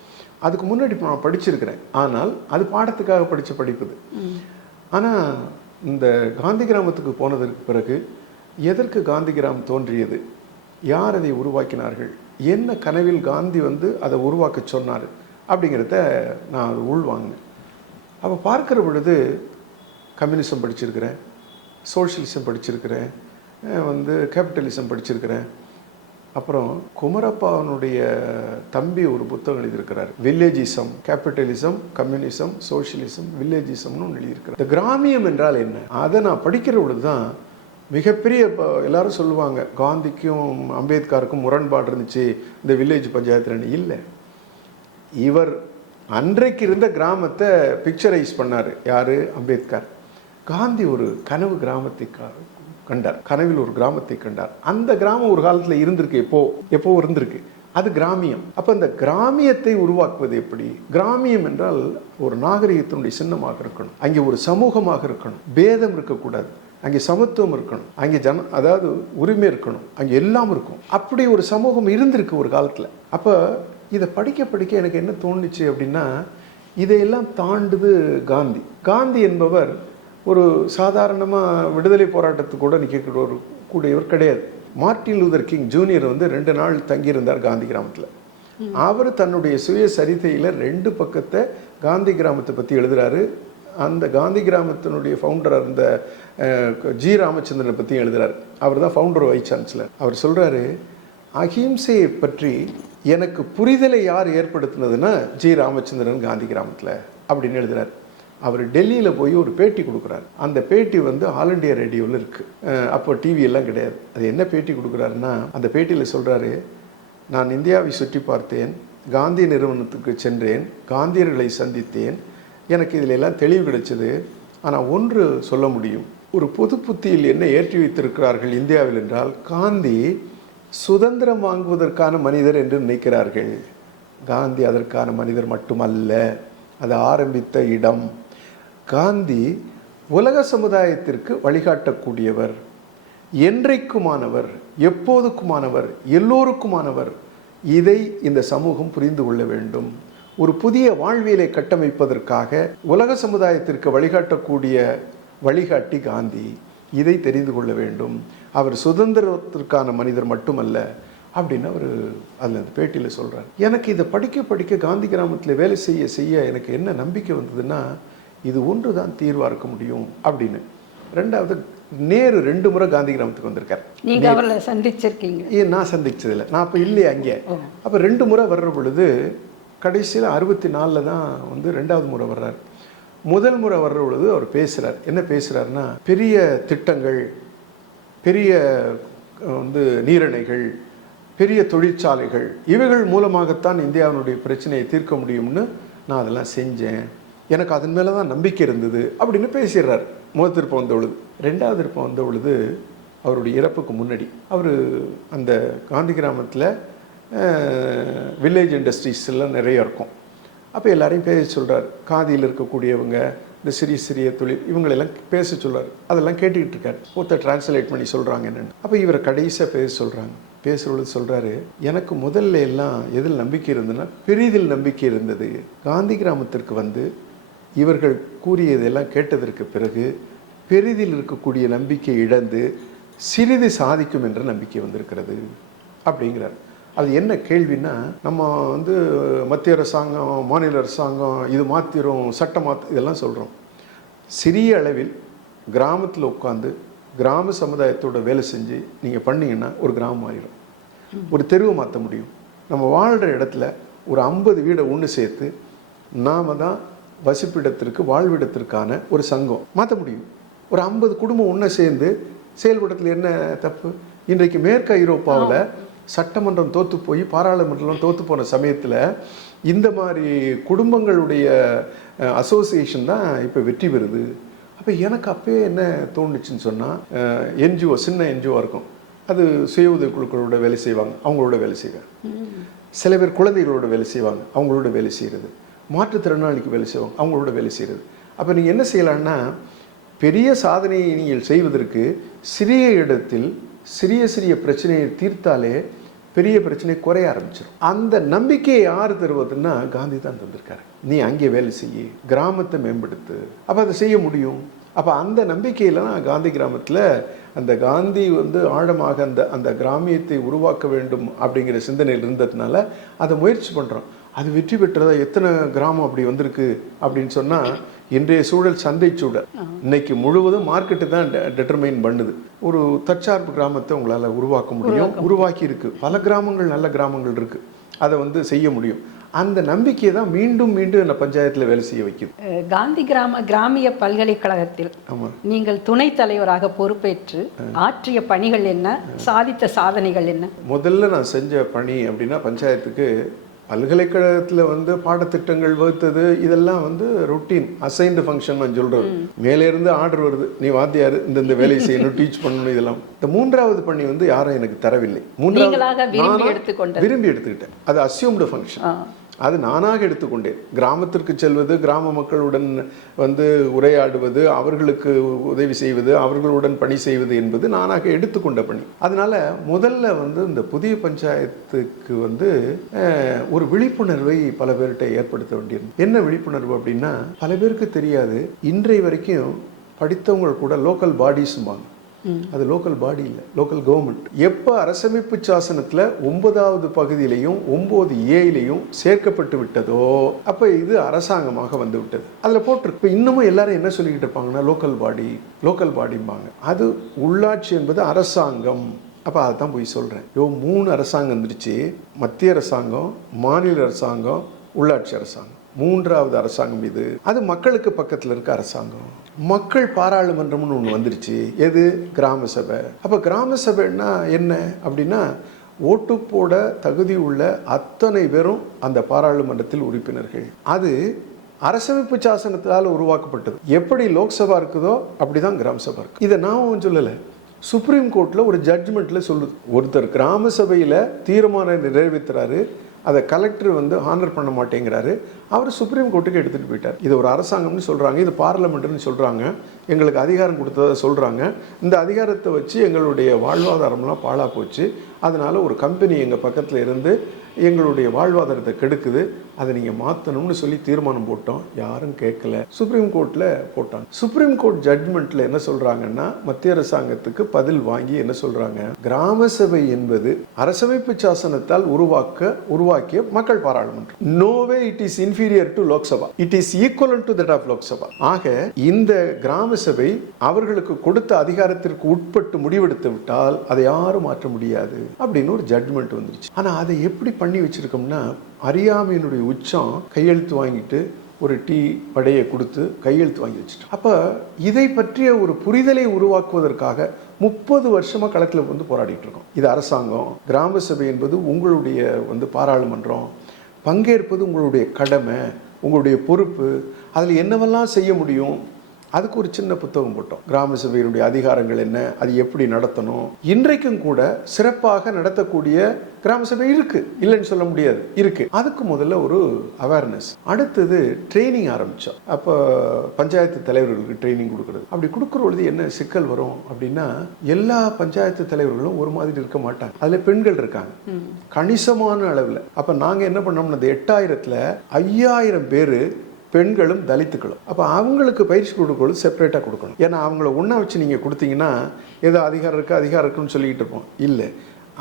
அதுக்கு முன்னாடி நான் படிச்சிருக்கிறேன், ஆனால் அது பாடத்துக்காக படித்த படிப்புது. ஆனால் இந்த காந்தி கிராமத்துக்கு போனதற்கு பிறகு எதற்கு காந்தி கிராமம் தோன்றியது, யார் அதை உருவாக்கினார்கள், என்ன கனவில் காந்தி வந்து அதை உருவாக்க சொன்னார் அப்படிங்கிறத நான் அது உள்வாங்கினேன். அப்போ பார்க்குற பொழுது கம்யூனிசம் படிச்சிருக்கிறேன், சோஷியலிசம் படிச்சிருக்கிறேன், வந்து கேபிட்டலிசம் படிச்சிருக்கிறேன். அப்புறம் குமரப்பாவனுடைய தம்பி ஒரு புத்தகம் எழுதியிருக்கிறார், வில்லேஜிசம், கேபிட்டலிசம், கம்யூனிசம், சோஷியலிசம், வில்லேஜிசம்னு ஒன்று எழுதியிருக்கிறார். இந்த கிராமியம் என்றால் என்ன, அதை நான் படிக்கிற பொழுது தான் மிகப்பெரிய, எல்லாரும் சொல்லுவாங்க காந்திக்கும் அம்பேத்கருக்கும் முரண்பாடு இருந்துச்சு இந்த வில்லேஜ் பஞ்சாயத்தில். இல்லை, இவர் அன்றைக்கு இருந்த கிராமத்தை பிக்சரைஸ் பண்ணார். யார்? அம்பேத்கர். காந்தி ஒரு கனவு கிராமத்தை கண்டார், கனவில் ஒரு கிராமத்தை கண்டார். அந்த கிராமம் ஒரு காலத்தில் இருந்திருக்கு, எப்போ இருந்திருக்கு, அது கிராமியம். அப்போ அந்த கிராமியத்தை உருவாக்குவது எப்படி? கிராமியம் என்றால் ஒரு நாகரிகத்தினுடைய சின்னமாக இருக்கணும், அங்கே ஒரு சமூகமாக இருக்கணும், பேதம் இருக்கக்கூடாது, அங்கே சமத்துவம் இருக்கணும், அங்கே அதாவது உரிமை இருக்கணும், அங்கே எல்லாம் இருக்கும். அப்படி ஒரு சமூகம் இருந்திருக்கு ஒரு காலத்தில். அப்போ இதை படிக்க எனக்கு என்ன தோணுச்சு அப்படின்னா, இதையெல்லாம் தாண்டுது காந்தி. காந்தி என்பவர் ஒரு சாதாரணமாக விடுதலை போராட்டத்துக்கு கூட நிற்கக்கூடியவர் கிடையாது. மார்ட்டின் லூதர் கிங் ஜூனியர் வந்து 2 நாள் தங்கியிருந்தார் காந்தி கிராமத்தில். அவர் தன்னுடைய சுயசரிதையில் 2 பக்கத்தை காந்தி கிராமத்தை பற்றி எழுதுகிறாரு. அந்த காந்தி கிராமத்தினுடைய ஃபவுண்டராக இருந்த ஜி ராமச்சந்திரனை பற்றி எழுதுகிறார். அவர் தான் ஃபவுண்டர், வைஸ் சான்சலர். அவர் சொல்கிறாரு, அஹிம்சையை பற்றி எனக்கு புரிதலை யார் ஏற்படுத்தினதுன்னா ஜி ராமச்சந்திரன் காந்தி கிராமத்தில் அப்படின்னு எழுதுகிறார். அவர் டெல்லியில் போய் ஒரு பேட்டி கொடுக்குறாரு. அந்த பேட்டி வந்து ஆல் இண்டியா ரேடியோவில் இருக்குது. அப்போ டிவி எல்லாம் கிடையாது. அது என்ன பேட்டி கொடுக்குறாருன்னா, அந்த பேட்டியில் சொல்கிறாரு, நான் இந்தியாவை சுற்றி பார்த்தேன், காந்தி நிறுவனத்துக்கு சென்றேன், காந்தியர்களை சந்தித்தேன், எனக்கு இதில் எல்லாம் தெளிவு கிடைச்சது. ஆனால் ஒன்று சொல்ல முடியும், ஒரு பொது புத்தியில் என்ன ஏற்றி வைத்திருக்கிறார்கள் இந்தியாவில் என்றால், காந்தி சுதந்திரம் வாங்குவதற்கான மனிதர் என்று நினைக்கிறார்கள். காந்தி அதற்கான மனிதர் மட்டுமல்ல, அது ஆரம்பித்த இடம். காந்தி உலக சமுதாயத்திற்கு வழிகாட்டக்கூடியவர், என்றைக்குமானவர், எப்போதுக்குமானவர், எல்லோருக்குமானவர். இதை இந்த சமூகம் புரிந்து கொள்ள வேண்டும். ஒரு புதிய வாழ்வியலை கட்டமைப்பதற்காக உலக சமுதாயத்திற்கு வழிகாட்டக்கூடிய வழிகாட்டி காந்தி. இதை தெரிந்து கொள்ள வேண்டும். அவர் சுதந்திரத்திற்கான மனிதர் மட்டுமல்ல அப்படின்னு அவர் அதில் அந்த பேட்டியில் சொல்கிறார். எனக்கு இதை படிக்க படிக்க காந்தி கிராமத்தில் வேலை செய்ய செய்ய எனக்கு என்ன நம்பிக்கை வந்ததுன்னா, இது ஒன்று தான் தீர்வாக இருக்க முடியும் அப்படின்னு. ரெண்டாவது, நேரு 2 முறை காந்தி கிராமத்துக்கு வந்திருக்கார். நீங்க அவரை சந்திச்சிருக்கீங்க? நான் சந்திச்சதில்லை, நான் அப்போ இல்லையே அங்கே. அப்போ 2 முறை வர்ற பொழுது கடைசியில் 64 தான் வந்து 2வது முறை வர்றார். முதல் முறை வர்ற பொழுது அவர் பேசுகிறார். என்ன பேசுகிறாருன்னா, பெரிய திட்டங்கள், பெரிய வந்து நீரணைகள், பெரிய தொழிற்சாலைகள், இவைகள் மூலமாகத்தான் இந்தியாவினுடைய பிரச்சனையை தீர்க்க முடியும்னு நான் அதெல்லாம் செஞ்சேன், எனக்கு அதன் மேலே தான் நம்பிக்கை இருந்தது அப்படின்னு பேசிடுறார். முதல் திருப்பம் வந்த பொழுது. 2வது திருப்பம் வந்த பொழுது அவருடைய இறப்புக்கு முன்னாடி அவர் அந்த காந்தி கிராமத்தில் வில்லேஜ் இண்டஸ்ட்ரீஸ் எல்லாம் நிறைய இருக்கும். அப்போ எல்லாரையும் பேச சொல்கிறார். காதியில் இருக்கக்கூடியவங்க, இந்த சிறிய சிறிய தொழில், இவங்களெல்லாம் பேச சொல்கிறார். அதெல்லாம் கேட்டுக்கிட்டு இருக்கார். ஒருத்தர் டிரான்ஸ்லேட் பண்ணி சொல்கிறாங்க என்னென்னு. அப்போ இவரை கடைசியாக பேச சொல்கிறாங்க. பேசுகிறது சொல்கிறாரு, எனக்கு முதல்ல எல்லாம் எதில் நம்பிக்கை இருந்ததுன்னா, பெரிதில் நம்பிக்கை இருந்தது. காந்தி கிராமத்திற்கு வந்து இவர்கள் கூறியதெல்லாம் கேட்டதற்கு பிறகு பெரிதில் இருக்கக்கூடிய நம்பிக்கை இழந்து சிறிது சாதிக்கும் என்ற நம்பிக்கை வந்திருக்கிறது அப்படிங்கிறார். அது என்ன கேள்வின்னா, நம்ம வந்து மத்திய அரசாங்கம், மாநில அரசாங்கம் இது மாற்றிடும், சட்டம் இதெல்லாம் சொல்கிறோம். சிறிய அளவில் கிராமத்தில் உட்காந்து கிராம சமுதாயத்தோட வேலை செஞ்சு நீங்கள் பண்ணிங்கன்னா ஒரு கிராமம் மாறிடும். ஒரு தெருவை மாற்ற முடியும். நம்ம வாழ்கிற இடத்துல ஒரு 50 வீடை ஒன்று சேர்த்து நாம் தான் வசிப்பிடத்திற்கு, வாழ்விடத்திற்கான ஒரு சங்கம் மாற்ற முடியும். ஒரு 50 குடும்பம் ஒன்று சேர்ந்து செயல்படத்தில் என்ன தப்பு? இன்றைக்கு மேற்கு ஐரோப்பாவில் சட்டமன்றம் தோற்று போய் பாராளுமன்றம் தோற்று போன சமயத்தில் இந்த மாதிரி குடும்பங்களுடைய அசோசியேஷன் தான் இப்போ வெற்றி பெறுது. அப்போ எனக்கு அப்பயே என்ன தோணுச்சுன்னு சொன்னால், என்ஜிஓ, சின்ன என்ஜிஓ இருக்கும், அது சுய உதவி குழுக்களோட வேலை செய்வாங்க, அவங்களோட வேலை செய்வாங்க. சில பேர் குழந்தைகளோட வேலை செய்வாங்க, அவங்களோட வேலை செய்கிறது. மாற்றுத்திறனாளிக்கு வேலை செய்வாங்க, அவங்களோட வேலை செய்கிறது. அப்போ நீங்கள் என்ன செய்யலான்னா, பெரிய சாதனையை நீங்கள் செய்வதற்கு சிறிய இடத்தில் சிறிய சிறிய பிரச்சனையை தீர்த்தாலே பெரிய பிரச்சனை குறைய ஆரம்பிச்சிடும். அந்த நம்பிக்கையை யார் தருவதுன்னா காந்தி தான் தந்திருக்காரு. நீ அங்கே வேலை செய்ய, கிராமத்தை மேம்படுத்து, அப்போ அதை செய்ய முடியும். அப்போ அந்த நம்பிக்கையில் நான் காந்தி கிராமத்தில் அந்த காந்தி வந்து ஆழமாக அந்த கிராமியத்தை உருவாக்க வேண்டும் அப்படிங்கிற சிந்தனையில் இருந்ததுனால அதை முயற்சி பண்ணுறோம். அது வெற்றி பெற்றதா? எத்தனை கிராமம் அப்படி வந்திருக்கு அப்படின்னு சொன்னால், இன்றைய சூழல் சந்தை சூழல். இன்னைக்கு முழுவதும் மார்க்கெட்டு தான் டெட்டர்மைன் பண்ணுது. ஒரு தற்சார்பு கிராமத்தை உங்களால் உருவாக்க முடியும், உருவாக்கி இருக்கு. பல கிராமங்கள், நல்ல கிராமங்கள் இருக்கு, அதை வந்து செய்ய முடியும். அந்த நம்பிக்கையை தான் மீண்டும் மீண்டும் என்ன பஞ்சாயத்தில் வேலை செய்ய வைக்குது. காந்தி கிராமிய பல்கலைக்கழகத்தில் நீங்கள் துணைத் தலைவராக பொறுப்பேற்று ஆற்றிய பணிகள் என்ன, சாதித்த சாதனைகள் என்ன? முதல்ல நான் செஞ்ச பணி அப்படின்னா, பஞ்சாயத்துக்கு பல்கலைக்கழகத்தில் வந்து பாடத்திட்டங்கள் வகுத்தது, இதெல்லாம் வந்து ரொட்டீன் அசைன்டு ஃபங்க்ஷன் நான் சொல்கிறது. மேலே இருந்து ஆர்டர் வருது, நீ வாத்தியார் இந்த வேலையை செய்யணும், டீச் பண்ணணும். இதெல்லாம் இந்த 3வது பணி வந்து யாரும் எனக்கு தரவில்லை. 3வது விரும்பி எடுத்துக்கிட்டேன். அது அஸ்யூம்டு ஃபங்க்ஷன், அது நானாக எடுத்துக்கொண்டேன். கிராமத்திற்கு செல்வது, கிராம மக்களுடன் வந்து உரையாடுவது, அவர்களுக்கு உதவி செய்வது, அவர்களுடன் பணி செய்வது என்பது நானாக எடுத்துக்கொண்ட பணி. அதனால முதல்ல வந்து இந்த புதிய பஞ்சாயத்துக்கு வந்து ஒரு விழிப்புணர்வை பல பேர்கிட்ட ஏற்படுத்த வேண்டியது. என்ன விழிப்புணர்வு அப்படின்னா, பல பேருக்கு தெரியாது. இன்றைய வரைக்கும் படித்தவங்க கூட லோக்கல் பாடிஸும்பாங்க. அது லோக்கல் பாடி இல்லை, லோக்கல் கவர்மெண்ட். எப்போ அரசமைப்பு சாசனத்தில் 9வது பகுதியிலையும் 9A சேர்க்கப்பட்டு விட்டதோ அப்போ இது அரசாங்கமாக வந்து விட்டது. அதில் போட்டிருக்கு. இப்போ இன்னமும் எல்லாரும் என்ன சொல்லிக்கிட்டு இருப்பாங்கன்னா, லோக்கல் பாடிம்பாங்க. அது உள்ளாட்சி என்பது அரசாங்கம். அப்போ அதை தான் போய் சொல்கிறேன். 3 அரசாங்கம் வந்துருச்சு. மத்திய அரசாங்கம், மாநில அரசாங்கம், உள்ளாட்சி அரசாங்கம். 3வது அரசாங்கம் இது. அது மக்களுக்கு பக்கத்தில் இருக்க அரசாங்கம். மக்கள் பாராளுமன்றம்னு ஒன்று வந்துருச்சு. எது? கிராம சபை. அப்போ கிராம சபைன்னா என்ன அப்படின்னா, ஓட்டு போட தகுதி உள்ள அத்தனை பேரும் அந்த பாராளுமன்றத்தில் உறுப்பினர்கள். அது அரசமைப்பு சாசனத்தால் உருவாக்கப்பட்டது. எப்படி லோக்சபா இருக்குதோ அப்படிதான் கிராம சபா இருக்கு. இதை நான் சொல்லலை, சுப்ரீம் கோர்ட்டில் ஒரு ஜட்ஜ்மெண்ட்டில் சொல்லுது. ஒருத்தர் கிராம சபையில் தீர்மானம் நிறைவேற்றுறாரு, அதை கலெக்டர் ஹானர் பண்ண மாட்டேங்கிறாரு, அவர் சுப்ரீம் கோர்ட்டுக்கு எடுத்துகிட்டு போயிட்டார். இது ஒரு அரசாங்கம்னு சொல்கிறாங்க, இது பார்லமெண்ட்னு சொல்கிறாங்க, எங்களுக்கு அதிகாரம் கொடுத்ததை சொல்கிறாங்க. இந்த அதிகாரத்தை வச்சு எங்களுடைய வாழ்வாதாரம்லாம் பாழாக போச்சு, அதனால் ஒரு கம்பெனி எங்கள் பக்கத்தில் இருந்து எங்களுடைய வாழ்வாதாரத்தை கெடுக்குது, அதை நீங்கள் மாற்றணும்னு சொல்லி தீர்மானம் போட்டோம். யாரும் கேட்கல, சுப்ரீம் கோர்ட்டில் போட்டாங்க. சுப்ரீம் கோர்ட் ஜட்ஜ்மெண்ட்டில் என்ன சொல்கிறாங்கன்னா, மத்திய அரசாங்கத்துக்கு பதில் வாங்கி என்ன சொல்கிறாங்க, கிராம சபை என்பது அரசமைப்பு சாசனத்தால் உருவாக்கிய மக்கள் பாராளுமன்றம். No way it is inferior to Lok Sabha, it is equivalent to that of Lok Sabha. ஆக இந்த கிராம சபை அவர்களுக்கு கொடுத்த அதிகாரத்திற்கு உட்பட்டு முடிவெடுத்து விட்டால் அதை யாரும் மாற்ற முடியாது அப்படின்னு ஒரு ஜட்ஜ்மெண்ட் வந்துருச்சு. ஆனால் அதை எப்படி பண்ணி வச்சிருக்கோம்னா, அறியாமையினுடைய உச்சம் கையெழுத்து வாங்கிட்டு ஒரு டீ படையை கொடுத்து கையெழுத்து வாங்கி வச்சுட்டோம். அப்போ இதை பற்றிய ஒரு புரிதலை உருவாக்குவதற்காக 30 வருஷமாக களத்தில் போராடிட்டு இருக்கோம். இது அரசாங்கம், கிராம சபை என்பது உங்களுடைய பாராளுமன்றம், பங்கேற்பது உங்களுடைய கடமை, உங்களுடைய பொறுப்பு, அதில் என்னவெல்லாம் செய்ய முடியும், அதுக்கு ஒரு சின்ன புத்தகம் போட்டோம். கிராம சபையினுடைய அதிகாரங்கள் என்ன, அது எப்படி நடத்தணும். இன்றைக்கும் கூட சிறப்பாக நடத்தக்கூடிய கிராம சபை இருக்கு, இல்லைன்னு சொல்ல முடியாது, இருக்கு. அதுக்கு முதல்ல ஒரு அவேர்னஸ், அடுத்தது ட்ரைனிங் ஆரம்பிச்சோம். அப்போ பஞ்சாயத்து தலைவர்களுக்கு ட்ரைனிங் கொடுக்குறது. அப்படி கொடுக்குற பொழுது என்ன சிக்கல் வரும் அப்படின்னா, எல்லா பஞ்சாயத்து தலைவர்களும் ஒரு மாதிரி இருக்க மாட்டாங்க, அதில் பெண்கள் இருக்காங்க கணிசமான அளவில். அப்போ நாங்கள் என்ன பண்ணோம்னா, அந்த 8000ல் 5000 பேர் பெண்களும் தலித்துக்களும். அப்போ அவங்களுக்கு பயிற்சி கொடுக்கணும், செப்பரேட்டாக கொடுக்கணும். ஏன்னா அவங்கள ஒன்றா வச்சு நீங்கள் கொடுத்தீங்கன்னா ஏதோ அதிகாரம் இருக்குன்னு சொல்லிக்கிட்டு இருப்போம். இல்லை,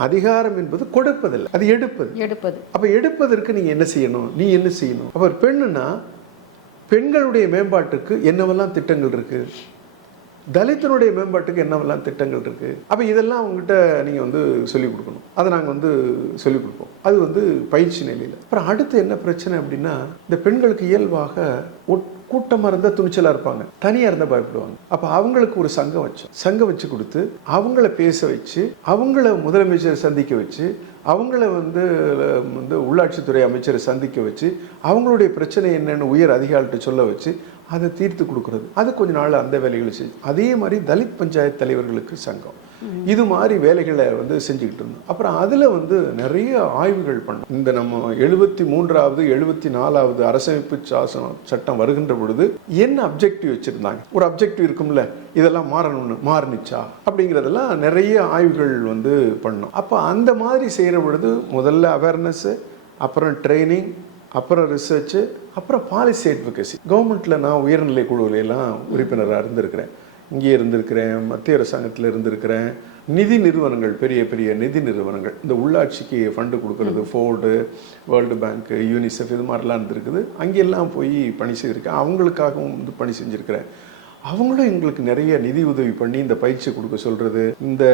அதிகாரம் என்பது கொடுப்பதில்லை, அது எடுப்பது. அப்போ எடுப்பதற்கு நீங்கள் என்ன செய்யணும், நீ என்ன செய்யணும். அப்போ பெண்ணுன்னா பெண்களுடைய மேம்பாட்டுக்கு என்னவெல்லாம் திட்டங்கள் இருக்கு, தலித்தனுடைய மேம்பாட்டுக்கு என்னவெல்லாம் திட்டங்கள் இருக்கு. அப்போ இதெல்லாம் அவங்ககிட்ட நீங்கள் சொல்லிக் கொடுக்கணும். அதை நாங்கள் சொல்லிக் கொடுப்போம். அது பயிற்சி நிலையில். அப்புறம் அடுத்து என்ன பிரச்சனை அப்படின்னா, இந்த பெண்களுக்கு இயல்பாக கூட்டமாக இருந்தால் துணிச்சலாக இருப்பாங்க, தனியாக இருந்தால் பயப்படுவாங்க. அப்போ அவங்களுக்கு ஒரு சங்கம் வச்சு கொடுத்து அவங்கள பேச வச்சு, அவங்கள முதலமைச்சரை சந்திக்க வச்சு, அவங்கள உள்ளாட்சித்துறை அமைச்சரை சந்திக்க வச்சு, அவங்களுடைய பிரச்சனை என்னன்னு உயர் அதிகாரிகிட்ட சொல்ல வச்சு அதை தீர்த்து கொடுக்கறது. அது கொஞ்ச நாள் அந்த வேலைகளை செய்யும். அதே மாதிரி தலித் பஞ்சாயத்து தலைவர்களுக்கு சங்கம், இது மாதிரி வேலைகளை செஞ்சுக்கிட்டு இருந்தோம். அப்புறம் அதில் நிறைய ஆய்வுகள் பண்ணோம். இந்த நம்ம 73வது 74வது அரசமைப்பு சட்டம் வருகின்ற பொழுது என்ன அப்ஜெக்டிவ் வச்சுருந்தாங்க, ஒரு அப்ஜெக்டிவ் இருக்கும்ல, இதெல்லாம் மாறுனுச்சா அப்படிங்கிறதெல்லாம் நிறைய ஆய்வுகள் பண்ணோம். அப்போ அந்த மாதிரி செய்கிற பொழுது முதல்ல அவேர்னஸ்ஸு, அப்புறம் ட்ரைனிங், அப்புறம் ரிசர்ச்சு, அப்புறம் பாலிசி அட்வொகேசி. கவர்மெண்ட்டில் நான் உயர்நிலை குழுவிலாம் உறுப்பினராக இருந்திருக்கிறேன், இங்கே இருந்திருக்கிறேன், மத்திய அரசாங்கத்தில் இருந்திருக்கிறேன். நிதி நிறுவனங்கள், பெரிய பெரிய நிதி நிறுவனங்கள், இந்த உள்ளாட்சிக்கு ஃபண்டு கொடுக்கறது, ஃபோர்டு, வேர்ல்டு பேங்க்கு, யூனிசெஃப், இது மாதிரிலாம் இருந்திருக்குது. அங்கெல்லாம் போய் பணி செய்திருக்கேன், அவங்களுக்காகவும் பணி செஞ்சுருக்கிறேன். அவங்களும் எங்களுக்கு நிறைய நிதி உதவி பண்ணி இந்த பயிற்சி கொடுக்க சொல்கிறது, இந்த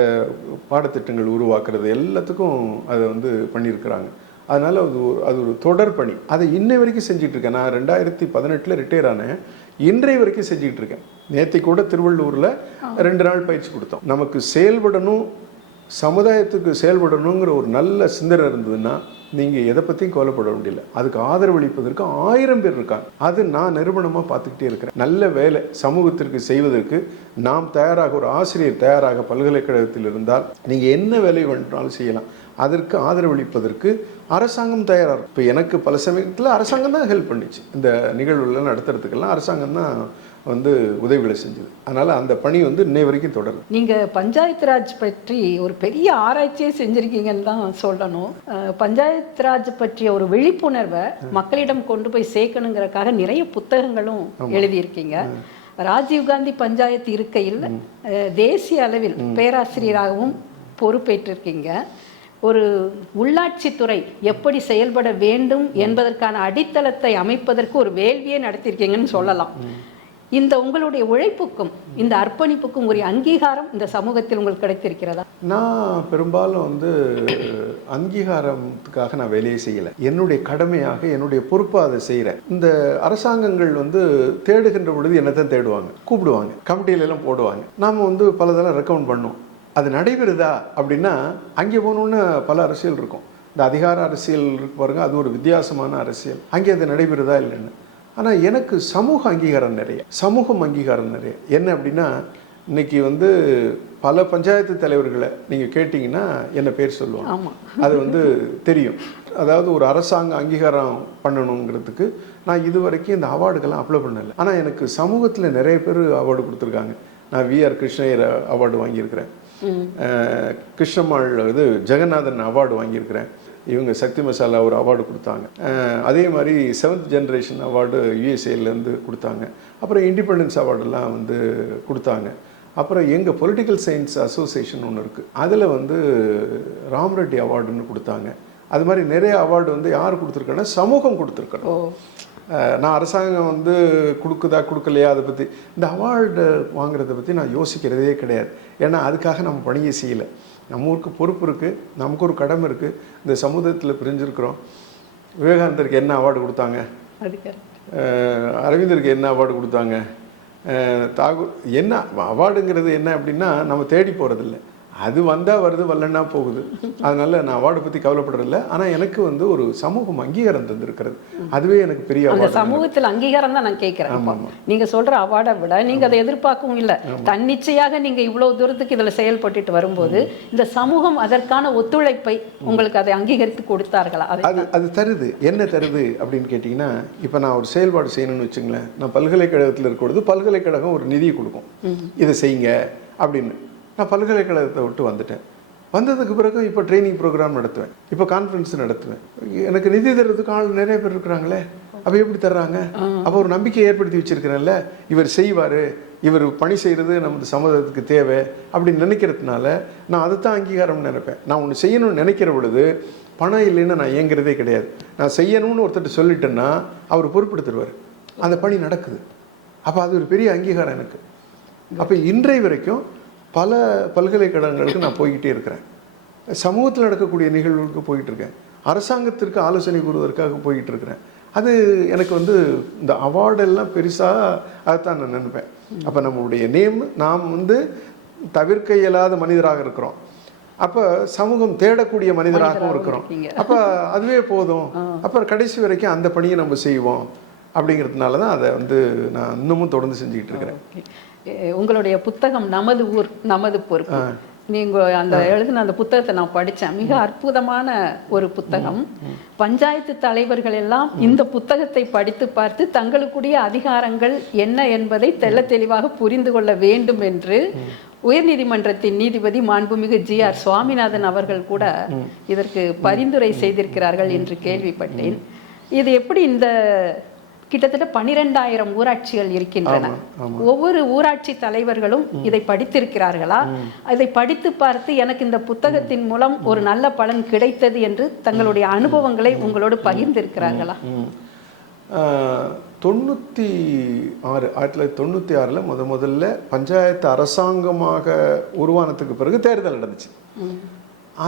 பாடத்திட்டங்கள் உருவாக்குறது எல்லாத்துக்கும் அதை பண்ணியிருக்கிறாங்க. அதனால் அது ஒரு தொடர் பணி. அதை இன்னை வரைக்கும் செஞ்சுட்டு இருக்கேன். நான் 2018 ரிட்டையர் ஆனேன், இன்றைய வரைக்கும் செஞ்சுக்கிட்டு இருக்கேன். நேற்று கூட திருவள்ளூரில் 2 நாள் பயிற்சி கொடுத்தோம். நமக்கு செயல்படணும், சமுதாயத்துக்கு செயல்படணுங்கிற ஒரு நல்ல சிந்தனை இருந்ததுன்னா நீங்கள் எதை பற்றியும் கவலைப்பட வேண்டியதில்லை. அதுக்கு ஆதரவளிப்பதற்கு 1000 பேர் இருக்காங்க. அது நான் நிறுவனமாக பார்த்துக்கிட்டே இருக்கிறேன். நல்ல வேலை சமூகத்திற்கு செய்வதற்கு நாம் தயாராக, ஒரு ஆசிரியர் தயாராக பல்கலைக்கழகத்தில் இருந்தால் நீங்கள் என்ன வேலை வேண்டாலும் செய்யலாம். அதற்கு ஆதரவளிப்பதற்கு அரசாங்கம் தயாராக இருக்கும். இப்போ எனக்கு பல சமயத்தில் அரசாங்கம் தான் ஹெல்ப் பண்ணிச்சு. இந்த நிகழ்வுகள் நடத்துறதுக்கெல்லாம் அரசாங்கம் தான் உதவிகளை செஞ்சது. அதனால் அந்த பணி இன்னை வரைக்கும் தொடரும். நீங்கள் பஞ்சாயத்து ராஜ் பற்றி ஒரு பெரிய ஆராய்ச்சியே செஞ்சுருக்கீங்கன்னு தான் சொல்லணும். பஞ்சாயத்து ராஜ் பற்றிய ஒரு விழிப்புணர்வை மக்களிடம் கொண்டு போய் சேர்க்கணுங்கிறதுக்காக நிறைய புத்தகங்களும் எழுதியிருக்கீங்க. ராஜீவ்காந்தி பஞ்சாயத்து இருக்கையில் தேசிய அளவில் பேராசிரியராகவும் பொறுப்பேற்றிருக்கீங்க. ஒரு உள்ளாட்சித்துறை எப்படி செயல்பட வேண்டும் என்பதற்கான அடித்தளத்தை அமைப்பதற்கு ஒரு வேள்வியே நடத்தியிருக்கீங்கன்னு சொல்லலாம். இந்த உங்களுடைய உழைப்புக்கும் இந்த அர்ப்பணிப்புக்கும் ஒரு அங்கீகாரம் இந்த சமூகத்தில் உங்களுக்கு கிடைத்திருக்கிறதா? நான் பெரும்பாலும் அங்கீகாரத்துக்காக நான் வேலையை செய்யலை. என்னுடைய கடமையாக, என்னுடைய பொறுப்பாக அதை செய்கிறேன். இந்த அரசாங்கங்கள் தேடுகின்ற பொழுது என்ன தான் தேடுவாங்க, கூப்பிடுவாங்க, கமிட்டியிலெல்லாம் போடுவாங்க. நாம் பலதெல்லாம் ரெக்கமெண்ட் பண்ணோம். அது நடைபெறுதா அப்படின்னா அங்கே போகணுன்னு பல அரசியல் இருக்கும். இந்த அதிகார அரசியல் இருக்கு பாருங்க, அது ஒரு வித்தியாசமான அரசியல். அங்கே அது நடைபெறுதா இல்லைன்னு ஆனால் எனக்கு சமூக அங்கீகாரம் நிறைய, சமூகம் அங்கீகாரம் நிறைய. என்ன அப்படின்னா, இன்னைக்கு வந்து பல பஞ்சாயத்து தலைவர்களை நீங்கள் கேட்டிங்கன்னா என்ன பேர் சொல்லுவாங்க, அது வந்து தெரியும். அதாவது ஒரு அரசாங்க அங்கீகாரம் பண்ணணுங்கிறதுக்கு நான் இது வரைக்கும் இந்த அவார்டுக்கெல்லாம் அப்ளை பண்ணலை. ஆனால் எனக்கு சமூகத்தில் நிறைய பேர் அவார்டு கொடுத்துருக்காங்க. நான் விஆர் கிருஷ்ணய்யர் அவார்டு வாங்கியிருக்கிறேன், கிருஷ்ணம்மாள் இது ஜெகநாதன் அவார்டு வாங்கியிருக்கிறேன், இவங்க சக்தி மசாலா ஒரு அவார்டு கொடுத்தாங்க. அதே மாதிரி 7th ஜென்ரேஷன் அவார்டு யுஎஸ்ஏலேருந்து கொடுத்தாங்க. அப்புறம் இண்டிபெண்டன்ஸ் அவார்டெல்லாம் வந்து கொடுத்தாங்க. அப்புறம் எங்கள் பொலிட்டிக்கல் சயின்ஸ் அசோசியேஷன் ஒன்று இருக்குது, அதில் வந்து ராம்ரெட்டி அவார்டுன்னு கொடுத்தாங்க. அது மாதிரி நிறைய அவார்டு வந்து யார் கொடுத்துருக்கேன்னா சமூகம் கொடுத்துருக்கணும். நான் அரசாங்கம் வந்து கொடுக்குதா கொடுக்கலையா அதை பற்றி, இந்த அவார்டு வாங்குறதை பற்றி நான் யோசிக்கிறதே கிடையாது. ஏன்னா அதுக்காக நம்ம பணியை செய்யலை. நம்ம ஊருக்கு பொறுப்பு இருக்குது, நமக்கு ஒரு கடமை இருக்குது. இந்த சமூகத்தில் பிரிஞ்சிருக்கிறோம். விவேகானந்தருக்கு என்ன அவார்டு கொடுத்தாங்க, அரவிந்தருக்கு என்ன அவார்டு கொடுத்தாங்க, தாகூர் என்ன அவார்டுங்கிறது என்ன அப்படின்னா நம்ம தேடி போகிறதில்ல, அது வந்தால் வருது, வரலன்னா போகுது. அதனால நான் அவார்டை பற்றி கவலைப்படுறதில்ல. ஆனால் எனக்கு வந்து ஒரு சமூகம் அங்கீகாரம் தந்திருக்கிறது, அதுவே எனக்கு பெரிய அந்த சமூகத்தில் அங்கீகாரம் தான் நான் கேட்குறேன். நீங்கள் சொல்கிற அவார்டை விட நீங்கள் அதை எதிர்பார்க்கவும் இல்லை, தன்னிச்சையாக நீங்கள் இவ்வளோ தூரத்துக்கு இதில் செயல்பட்டு வரும்போது இந்த சமூகம் அதற்கான ஒத்துழைப்பை உங்களுக்கு அதை அங்கீகரித்து கொடுத்தார்களா? அது தருது. என்ன தருது அப்படின்னு கேட்டிங்கன்னா, இப்போ நான் ஒரு செயல்பாடு செய்யணும்னு வச்சுங்களேன், நான் பல்கலைக்கழகத்தில் இருக்கிறது பல்கலைக்கழகம் ஒரு நிதி கொடுக்கும், இதை செய்யுங்க அப்படின்னு. நான் பல்கலைக்கழகத்தை விட்டு வந்துட்டேன். வந்ததுக்கு பிறகு இப்போ ட்ரைனிங் ப்ரோக்ராம் நடத்துவேன், இப்போ கான்ஃபரன்ஸ் நடத்துவேன். எனக்கு நிதி தர்றதுக்கு ஆள் நிறைய பேர் இருக்கிறாங்களே, அப்போ எப்படி தர்றாங்க? அப்போ ஒரு நம்பிக்கை ஏற்படுத்தி வச்சுருக்கிறேன்ல, இவர் செய்வார், இவர் பணி செய்கிறது நமது சமூகத்துக்கு தேவை அப்படின்னு நினைக்கிறதுனால நான் அதை தான் அங்கீகாரம்னு நினைப்பேன். நான் ஒன்று செய்யணும்னு நினைக்கிற பொழுது பணம் இல்லைன்னு நான் இயங்குறதே கிடையாது. நான் செய்யணும்னு ஒருத்தர் சொல்லிட்டேன்னா அவர் பொறுப்படுத்துருவார், அந்த பணி நடக்குது. அப்போ அது ஒரு பெரிய அங்கீகாரம் எனக்கு. அப்போ இன்றைய வரைக்கும் பல பல்கலைக்கழகங்களுக்கு நான் போய்கிட்டே இருக்கிறேன், சமூகத்தில் நடக்கக்கூடிய நிகழ்வுகளுக்கு போய்கிட்டு இருக்கேன், அரசாங்கத்திற்கு ஆலோசனை கூறுவதற்காக போய்கிட்டு இருக்கிறேன். அது எனக்கு வந்து இந்த அவார்டெல்லாம் பெருசாக அதைத்தான் நான் நினைப்பேன். அப்போ நம்மளுடைய நேம், நாம் வந்து தவிர்க்க இயலாத மனிதராக இருக்கிறோம், அப்போ சமூகம் தேடக்கூடிய மனிதராகவும் இருக்கிறோம். அப்போ அதுவே போதும், அப்புறம் கடைசி வரைக்கும் அந்த பணியை நம்ம செய்வோம். அப்படிங்கிறதுனால தான் அதை வந்து நான் இன்னமும் தொடர்ந்து செஞ்சுக்கிட்டு இருக்கிறேன். உங்களுடைய புத்தகம் நமது ஊர் நமது பொறுப்பு, நீங்கள் அந்த எழுதின அந்த புத்தகத்தை நான் படித்தேன். மிக அற்புதமான ஒரு புத்தகம். பஞ்சாயத்து தலைவர்கள் எல்லாம் இந்த புத்தகத்தை படித்து பார்த்து தங்களுக்குரிய அதிகாரங்கள் என்ன என்பதை தெள்ள தெளிவாக புரிந்து கொள்ள வேண்டும் என்று உயர்நீதிமன்றத்தின் நீதிபதி மாண்புமிகு GR சுவாமிநாதன் அவர்கள் கூட இதற்கு பரிந்துரை செய்திருக்கிறார்கள் என்று கேள்விப்பட்டேன். இது எப்படி இந்த கிட்டத்தட்ட 12,000 ஊராட்சிகள் இருக்கின்றன. ஒவ்வொரு ஊராட்சி தலைவர்களும் இதை படித்திருக்கிறார்களா? இதை படித்து பார்த்து எனக்கு இந்த புத்தகத்தின் மூலம் ஒரு நல்ல பலன் கிடைத்தது என்று தங்களுடைய அனுபவங்களை உங்களோடு பகிர்ந்திருக்கிறார்களா? 1996 முதல்ல பஞ்சாயத்து அரசாங்கமாக உருவானதுக்கு பிறகு தேர்தல் நடந்துச்சு.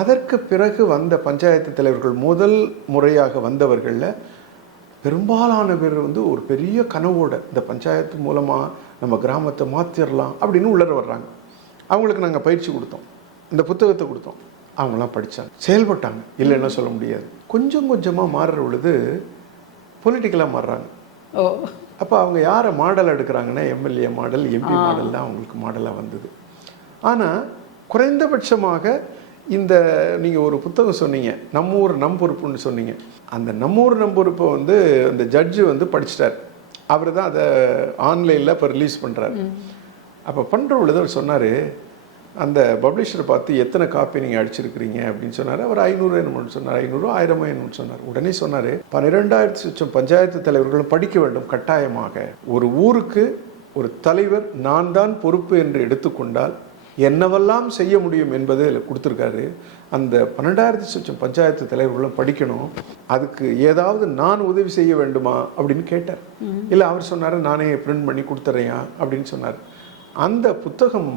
அதற்கு பிறகு வந்த பஞ்சாயத்து தலைவர்கள், முதல் முறையாக வந்தவர்களில் பெரும்பாலான பேர் வந்து ஒரு பெரிய கனவோட இந்த பஞ்சாயத்து மூலமாக நம்ம கிராமத்தை மாற்றிடலாம் அப்படின்னு உள்ளர வர்றாங்க. அவங்களுக்கு நாங்கள் பயிற்சி கொடுத்தோம், இந்த புத்தகத்தை கொடுத்தோம், அவங்களாம் படித்தாங்க, செயல்பட்டாங்க, இல்லைன்னா சொல்ல முடியாது. கொஞ்சம் கொஞ்சமாக மாறுற பொழுது பொலிட்டிக்கலாக மாறுறாங்க. அப்போ அவங்க யாரை மாடல் எடுக்கிறாங்கன்னா எம்எல்ஏ மாடல், எம்பி மாடல் தான் அவங்களுக்கு மாடலாக வந்தது. ஆனால் குறைந்தபட்சமாக இந்த நீங்கள் ஒரு புத்தகம் சொன்னீங்க, நம்ம ஊர் நம் பொறுப்புன்னு சொன்னீங்க. அந்த நம்ம ஊர் நம் பொறுப்பை வந்து அந்த ஜட்ஜு வந்து படிச்சிட்டார். அவர் தான் அதை ஆன்லைனில் இப்போ ரிலீஸ் பண்ணுறாரு. அப்போ பண்ணுற பொழுது அவர் சொன்னார், அந்த பப்ளிஷரை பார்த்து எத்தனை காப்பி நீங்கள் அடிச்சிருக்கிறீங்க அப்படின்னு சொன்னார். அவர் 500 என்னமோன்னு சொன்னார், 500 1000 என்னமோன்னு சொன்னார். உடனே சொன்னார், 12,000 பஞ்சாயத்து தலைவர்களும் படிக்க வேண்டும் கட்டாயமாக. ஒரு ஊருக்கு ஒரு தலைவர் நான் தான் பொறுப்பு என்று எடுத்துக்கொண்டால் என்னவெல்லாம் செய்ய முடியும் என்பதை அதில் கொடுத்துருக்காரு. அந்த 12,000 பஞ்சாயத்து தலைவர்களும் படிக்கணும், அதுக்கு ஏதாவது நான் உதவி செய்ய வேண்டுமா அப்படின்னு கேட்டார். இல்லை, அவர் சொன்னார் நானே பிரிண்ட் பண்ணி கொடுத்துட்றேன் அப்படின்னு சொன்னார். அந்த புத்தகம்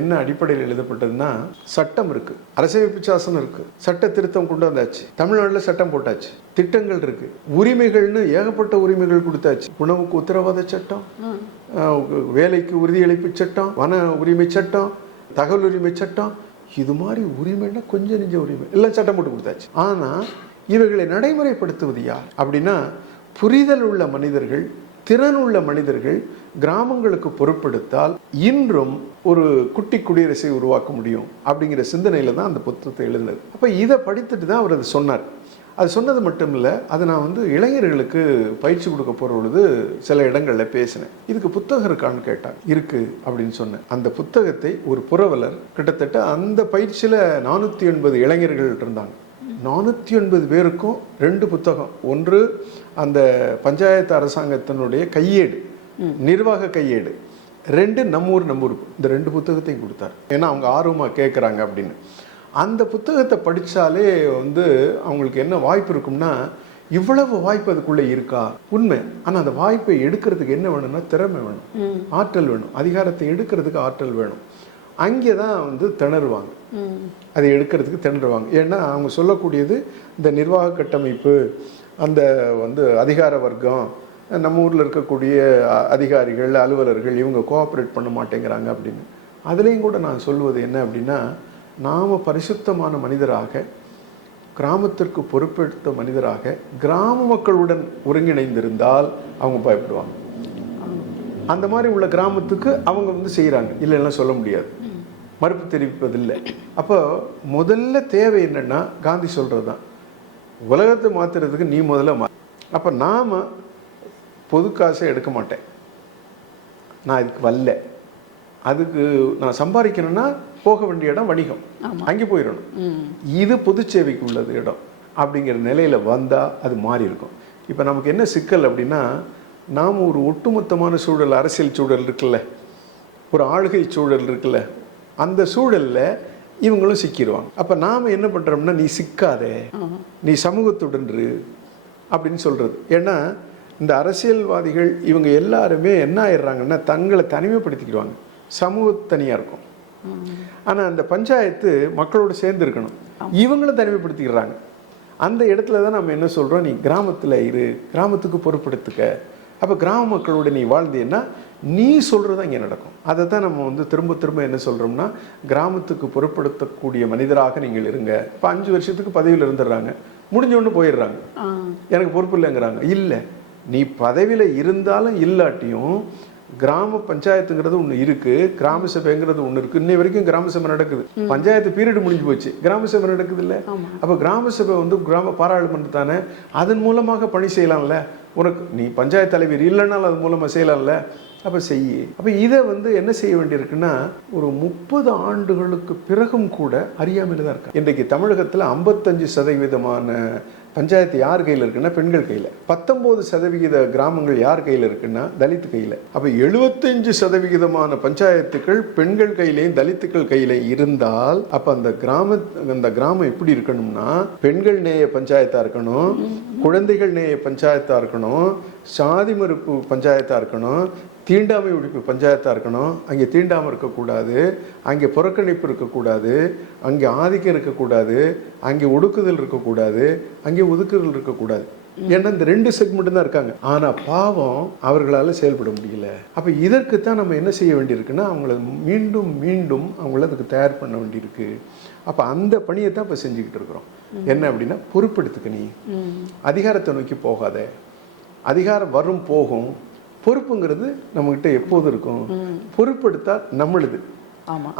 என்ன அடிப்படையில் எழுதப்பட்டதுன்னா, சட்டம் இருக்கு, அரசியலமைப்பு சாசனம் இருக்கு, சட்ட திருத்தம் கொண்டு வந்தாச்சு, தமிழ்நாட்டில் சட்டம் போட்டாச்சு, திட்டங்கள் இருக்கு, உரிமைகள்னு ஏகப்பட்ட உரிமைகள் கொடுத்தாச்சு. உணவுக்கு உத்தரவாத சட்டம், வேலைக்கு உறுதியளிப்பு சட்டம், வன உரிமை சட்டம், தகவல் உரிமை சட்டம், இது மாதிரி உரிமைன்னா கொஞ்சம் நெஞ்ச உரிமை எல்லாம் சட்டம் போட்டு கொடுத்தாச்சு. ஆனால் இவைகளை நடைமுறைப்படுத்துவது யார் அப்படின்னா, புரிதல் உள்ள மனிதர்கள் திறனுள்ள மனிதர்கள் கிராமங்களுக்கு பொறுப்பெடுத்தால் இன்றும் ஒரு குட்டி குடியரசை உருவாக்க முடியும் அப்படிங்கிற சிந்தனையில தான் அந்த புத்தகத்தை எழுதினது. அப்போ இதை படித்துட்டு தான் அவர் அதை சொன்னார். அது சொன்னது மட்டும் இல்லை, அதை நான் வந்து இளைஞர்களுக்கு பயிற்சி கொடுக்க போகிற பொழுது சில இடங்களில் பேசினேன். இதுக்கு புத்தகம் இருக்கான்னு கேட்டாங்க. இருக்கு அப்படின்னு சொன்னேன். அந்த புத்தகத்தை ஒரு புரவலர் கிட்டத்தட்ட அந்த பயிற்சியில் 480 இளைஞர்கள் இருந்தாங்க. 480 பேருக்கும் 2 புத்தகம். ஒன்று அந்த பஞ்சாயத்து அரசாங்கத்தினுடைய கையேடு, நிர்வாக கையேடு. 2 நம்மூர் இந்த 2 புத்தகத்தையும் கொடுத்தார். ஏன்னா அவங்க ஆர்வமாக கேட்குறாங்க அப்படின்னு. அந்த புத்தகத்தை படித்தாலே வந்து அவங்களுக்கு என்ன வாய்ப்பு இருக்கும்னா, இவ்வளவு வாய்ப்பு அதுக்குள்ளே இருக்கா உண்மை. ஆனால் அந்த வாய்ப்பை எடுக்கிறதுக்கு என்ன வேணும்னா திறமை வேணும், ஆற்றல் வேணும். அதிகாரத்தை எடுக்கிறதுக்கு ஆற்றல் வேணும். அங்கே தான் வந்து திணறுவாங்க, அதை எடுக்கிறதுக்கு திணறுவாங்க. ஏன்னா அவங்க சொல்லக்கூடியது இந்த நிர்வாக கட்டமைப்பு, அந்த வந்து அதிகார வர்க்கம், நம்ம ஊரில் இருக்கக்கூடிய அதிகாரிகள், அலுவலர்கள் இவங்க கோஆப்ரேட் பண்ண மாட்டேங்கிறாங்க அப்படின்னு. அதுலேயும் கூட நான் சொல்வது என்ன அப்படின்னா, நாம் பரிசுத்தமான மனிதராக, கிராமத்திற்கு பொறுப்பெடுத்த மனிதராக கிராம மக்களுடன் ஒருங்கிணைந்திருந்தால் அவங்க பயப்படுவாங்க. அந்த மாதிரி உள்ள கிராமத்துக்கு அவங்க வந்து செய்கிறாங்க, இல்லைன்னா சொல்ல முடியாது, மறுப்பு தெரிவிப்பதில்லை. அப்போ முதல்ல தேவை என்னன்னா, காந்தி சொல்கிறது தான், உலகத்தை மாற்றுறதுக்கு நீ முதல்ல அப்போ நாம் பொது காசை எடுக்க மாட்டேன், நான் இதுக்கு வரல, அதுக்கு நான் சம்பாதிக்கணும்னா போக வேண்டிய இடம் வணிகம், அங்கே போயிடணும், இது பொது சேவைக்கு உள்ளது இடம் அப்படிங்கிற நிலையில் வந்தால் அது மாறி இருக்கும். இப்போ நமக்கு என்ன சிக்கல் அப்படின்னா, நாம் ஒரு ஒட்டுமொத்தமான சூழல், அரசியல் சூழல் இருக்குல்ல, ஒரு ஆளுகை சூழல் இருக்குல்ல, அந்த சூழலில் இவங்களும் சிக்கிடுவாங்க. அப்போ நாம் என்ன பண்ணுறோம்னா, நீ சிக்காதே, நீ சமூகத்துடன் இரு அப்படின்னு சொல்கிறது. ஏன்னா இந்த அரசியல்வாதிகள் இவங்க எல்லாருமே என்ன ஆயிடுறாங்கன்னா, தங்களை தனிமைப்படுத்திக்கிடுவாங்க, சமூகத்து தனியாக இருக்கும். ஆனால் அந்த பஞ்சாயத்து மக்களோடு சேர்ந்து இருக்கணும், இவங்களும் தனிமைப்படுத்திக்கிறாங்க. அந்த இடத்துல தான் நம்ம என்ன சொல்கிறோம், நீ கிராமத்தில் இரு, கிராமத்துக்கு பொறுப்பெடுத்துக்க. அப்போ கிராம மக்களோட நீ வாழ்ந்தீன்னா நீ சொல்கிறது தான் இங்கே நடக்கும். அதை தான் நம்ம வந்து திரும்ப திரும்ப என்ன சொல்கிறோம்னா, கிராமத்துக்கு பொறுப்படுத்தக்கூடிய மனிதராக நீங்கள் இருங்க. இப்போ 5 வருஷத்துக்கு பதவியில் இருந்துடுறாங்க, முடிஞ்சோன்னு போயிடுறாங்க, எனக்கு பொறுப்பு இல்லைங்கிறாங்க. இல்லை, நீ பதவியில் இருந்தாலும் இல்லாட்டியும் கிராம பஞ்சாயத்துங்கிறது ஒன்று இருக்குது, கிராம சபைங்கிறது ஒன்று இருக்குது. இன்னை வரைக்கும் கிராம சபை நடக்குது. பஞ்சாயத்து பீரியட் முடிஞ்சு போச்சு, கிராம சபை நடக்குது இல்லை. அப்போ கிராம சபை வந்து கிராம பாராளுமன்றம் தானே, அதன் மூலமாக பணி செய்யலாம்ல. உனக்கு நீ பஞ்சாயத்து தலைவர் இல்லைன்னாலும் அது மூலமாக செய்யலாம்ல, அப்போ செய்ய. அப்போ இதை வந்து என்ன செய்ய வேண்டியிருக்குன்னா, ஒரு 30 ஆண்டுகளுக்கு பிறகும் கூட அறியாமல் தான் இருக்கா. இன்றைக்கு தமிழகத்தில் 55% பஞ்சாயத்து யார் கையில் இருக்குன்னா பெண்கள் கையில், 19% கிராமங்கள் யார் கையில் இருக்குன்னா தலித்து கையில். அப்போ 75% பஞ்சாயத்துக்கள் பெண்கள் கையிலையும் தலித்துக்கள் கையில இருந்தால், அப்போ அந்த கிராமம் எப்படி இருக்கணும்னா, பெண்கள் நேய பஞ்சாயத்தா இருக்கணும், குழந்தைகள் நேய பஞ்சாயத்தா இருக்கணும், சாதி மறுப்பு பஞ்சாயத்தா இருக்கணும், தீண்டாமை ஒழிப்பு பஞ்சாயத்தாக இருக்கணும். அங்கே தீண்டாமல் இருக்கக்கூடாது, அங்கே புறக்கணிப்பு இருக்கக்கூடாது, அங்கே ஆதிக்கம் இருக்கக்கூடாது, அங்கே ஒடுக்குதல் இருக்கக்கூடாது, அங்கே ஒதுக்குதல் இருக்கக்கூடாது. ஏன்னா இந்த 2 செக்மெண்ட் தான் இருக்காங்க. ஆனால் பாவம் அவர்களால் செயல்பட முடியல. அப்போ இதற்குத்தான் நம்ம என்ன செய்ய வேண்டியிருக்குன்னா, அவங்கள மீண்டும் மீண்டும் அவங்கள அதுக்கு தயார் பண்ண வேண்டியிருக்கு. அப்போ அந்த பணியை தான் இப்போ செஞ்சுக்கிட்டு இருக்கிறோம். என்ன அப்படின்னா, பொறுப்பெடுத்துக்க, நீ அதிகாரத்தை நோக்கி போகாத, அதிகாரம் வரும் போகும், பொறுப்புங்கிறது நம்மகிட்ட எப்போது இருக்கும். பொறுப்பெடுத்தா நம்மளுது,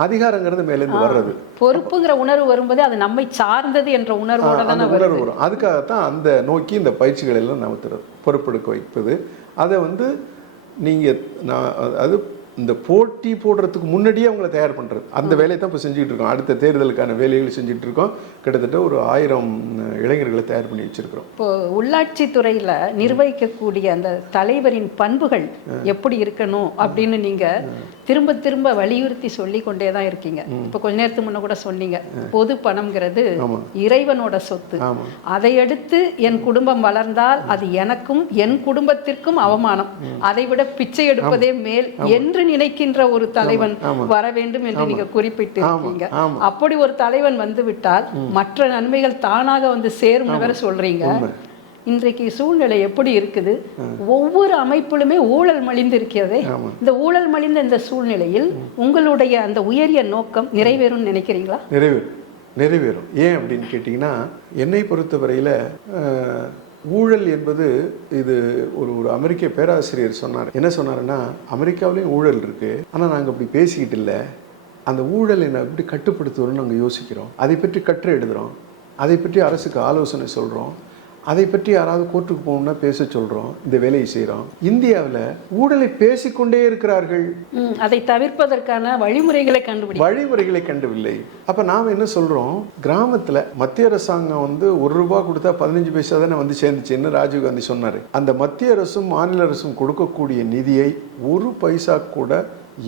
அதிகாரங்கிறது மேலேருந்து வர்றது. பொறுப்புங்கிற உணர்வு வரும்போது அது நம்மை சார்ந்தது என்ற உணர்வோட உணர்வு வரும். அதுக்காகத்தான் அந்த நோக்கி இந்த பயிற்சிகள் எல்லாம் நகர்த்துறது, பொறுப்பெடுக்க வைப்பது. அதை வந்து நீங்கள் அது இந்த போட்டி போடுறதுக்கு முன்னாடியே அவங்களை தயார் பண்ணுறது, அந்த வேலையை தான் இப்போ செஞ்சுக்கிட்டு இருக்கோம். அடுத்த தேர்தலுக்கான வேலைகளை செஞ்சுட்டு இருக்கோம். கிட்டத்தட்ட ஒரு 1000 இளைஞர்களை தயார் பண்ணி வச்சிருக்கிறோம். இப்போ உள்ளாட்சி துறையில் நிர்வகிக்கக்கூடிய அந்த தலைவரின் பண்புகள் எப்படி இருக்கணும் அப்படின்னு நீங்கள் திரும்ப திரும்ப வலியுறுத்தி சொல்லி கொண்டே தான் இருக்கீங்க. இப்போ கொஞ்ச நேரத்துக்கு முன்ன கூட சொன்னீங்க, பொது பணம்ங்கிறது இறைவனோட சொத்து, அதை எடுத்து என் குடும்பம் வளர்ந்தால் அது எனக்கும் என் குடும்பத்திற்கும் அவமானம், அதை விட பிச்சை எடுப்பதே மேல் என்று நினைக்கின்ற ஒரு தலைவன் வர வேண்டும் என்று நீங்க குறிப்பிட்டு இருக்கீங்க. அப்படி ஒரு தலைவன் வந்து விட்டால் மற்ற நன்மைகள் தானாக வந்து சேரும் வேற சொல்றீங்க. இன்றைக்கு சூழ்நிலை எப்படி இருக்குது? ஒவ்வொரு அமைப்பிலுமே ஊழல் மலிந்து இருக்கிறதே. இந்த ஊழல் மலிந்த இந்த சூழ்நிலையில் உங்களுடைய அந்த உயரிய நோக்கம் நிறைவேறும் நினைக்கிறீங்களா? நிறைவேறும். ஏன் அப்படின்னு கேட்டிங்கன்னா, என்னை பொறுத்தவரையில் ஊழல் என்பது இது ஒரு ஒரு அமெரிக்க பேராசிரியர் சொன்னார். என்ன சொன்னாருன்னா, அமெரிக்காவிலேயும் ஊழல் இருக்கு, ஆனால் நாங்கள் அப்படி பேசிக்கிட்டு இல்லை, அந்த ஊழலை நான் எப்படி கட்டுப்படுத்துவோம்னு நாங்கள் யோசிக்கிறோம், அதை பற்றி கற்று எழுதுகிறோம், அதை பற்றி அரசுக்கு ஆலோசனை சொல்கிறோம், அதை பற்றி யாராவது கோர்ட்டுக்கு போகணும்னா பேச சொல்கிறோம், இந்த வேலையை செய்கிறோம். இந்தியாவில் ஊழலை பேசிக்கொண்டே இருக்கிறார்கள், அதை தவிர்ப்பதற்கான வழிமுறைகளை கண்டுவில்லை. அப்போ நாம் என்ன சொல்கிறோம், கிராமத்தில் மத்திய அரசாங்கம் வந்து ₹1 கொடுத்தா 15 பைசா தானே வந்து சேர்ந்துச்சுன்னு ராஜீவ்காந்தி சொன்னார். அந்த மத்திய அரசும் மாநில அரசும் கொடுக்கக்கூடிய நிதியை 1 பைசா கூட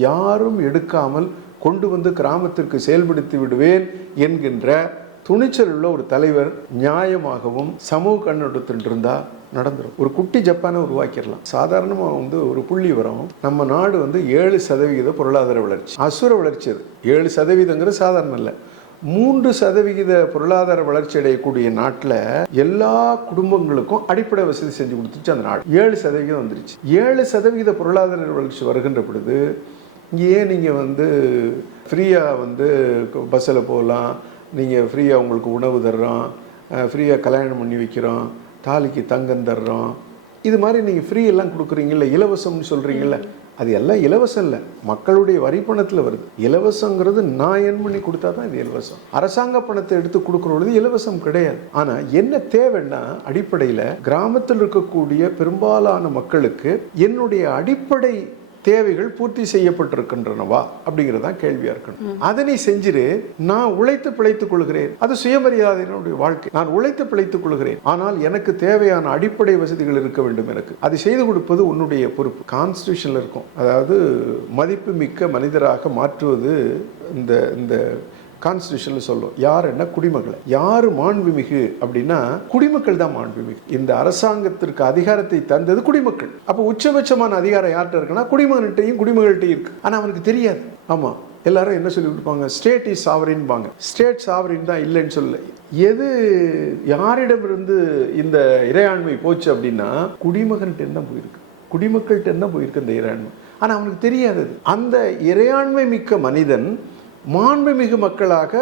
யாரும் எடுக்காமல் கொண்டு வந்து கிராமத்திற்கு செயல்படுத்தி விடுவேன் என்கின்ற துணிச்சல் உள்ள ஒரு தலைவர் நியாயமாகவும் சமூக கண்ணோட்டத்தில் இருந்தால் நடந்துடும். ஒரு குட்டி ஜப்பானை உருவாக்கிடலாம். சாதாரணமாக வந்து ஒரு புள்ளி வரும், நம்ம நாடு வந்து 7% பொருளாதார வளர்ச்சி, அசுர வளர்ச்சி. அது 7%ங்கிறது சாதாரணம் இல்லை. 3% பொருளாதார வளர்ச்சி அடையக்கூடிய நாட்டில் எல்லா குடும்பங்களுக்கும் அடிப்படை வசதி செஞ்சு கொடுத்துச்சு அந்த நாடு. 7% வந்துருச்சு. 7% பொருளாதார வளர்ச்சி வருகின்ற பொழுது இங்கே ஏன் நீங்கள் வந்து ஃப்ரீயாக வந்து பஸ்ஸில் போகலாம், நீங்கள் ஃப்ரீயாக உங்களுக்கு உணவு தர்றோம், ஃப்ரீயாக கல்யாணம் பண்ணி வைக்கிறோம், தாலிக்கு தங்கம் தர்றோம், இது மாதிரி நீங்கள் ஃப்ரீ எல்லாம் கொடுக்குறீங்கள, இலவசம்னு சொல்கிறீங்கள, அது எல்லாம் இலவசம் இல்லை, மக்களுடைய வரி பணத்தில் வருது. இலவசங்கிறது நான் என் பண்ணி கொடுத்தா தான் இது இலவசம். அரசாங்க பணத்தை எடுத்து கொடுக்குறது இலவசம் கிடையாது. ஆனால் என்ன தேவைன்னா, அடிப்படையில் கிராமத்தில் இருக்கக்கூடிய பெரும்பாலான மக்களுக்கு என்னுடைய அடிப்படை தேவைகள் பூர்த்தி செய்யப்பட்டிருக்கின்றனவா அப்படிங்கிறதான் கேள்வியா இருக்கணும். அதனை செஞ்சிரு, நான் உழைத்து பிழைத்துக் கொள்கிறேன், அது சுயமரியாதையினுடைய வாழ்க்கை, நான் உழைத்து பிழைத்துக் கொள்கிறேன், ஆனால் எனக்கு தேவையான அடிப்படை வசதிகள் இருக்க வேண்டும், எனக்கு அதை செய்து கொடுப்பது உன்னுடைய பொறுப்பு. கான்ஸ்டிடியூஷன்ல இருக்கும், அதாவது மதிப்பு மிக்க மனிதராக மாற்றுவது இந்த இந்த கான்ஸ்டிடியூஷன்ல சொல்லும். யார் என்ன, குடிமக்களை. யாரு மாண்புமிகு அப்படின்னா குடிமக்கள் தான் மாண்புமிகு. இந்த அரசாங்கத்திற்கு அதிகாரத்தை தந்தது குடிமக்கள். அப்போ உச்சபட்சமான அதிகாரம் யார்கிட்ட இருக்குன்னா குடிமகன்கிட்டையும் குடிமகள்கிட்டையும் இருக்கு. ஆனா அவனுக்கு தெரியாது. ஆமா, எல்லாரும் என்ன சொல்லி கொடுப்பாங்க, ஸ்டேட் இஸ் சாவரின் பாங்க. ஸ்டேட் சாவரின் தான் இல்லைன்னு சொல்ல. எது யாரிடமிருந்து இந்த இறையாண்மை போச்சு அப்படின்னா குடிமகன்கிட்ட தான் போயிருக்கு, குடிமக்கள்கிட்ட தான் போயிருக்கு இந்த இறையாண்மை. ஆனா அவனுக்கு தெரியாது. அந்த இறையாண்மை மிக்க மனிதன் மாண்புமிகு மக்களாக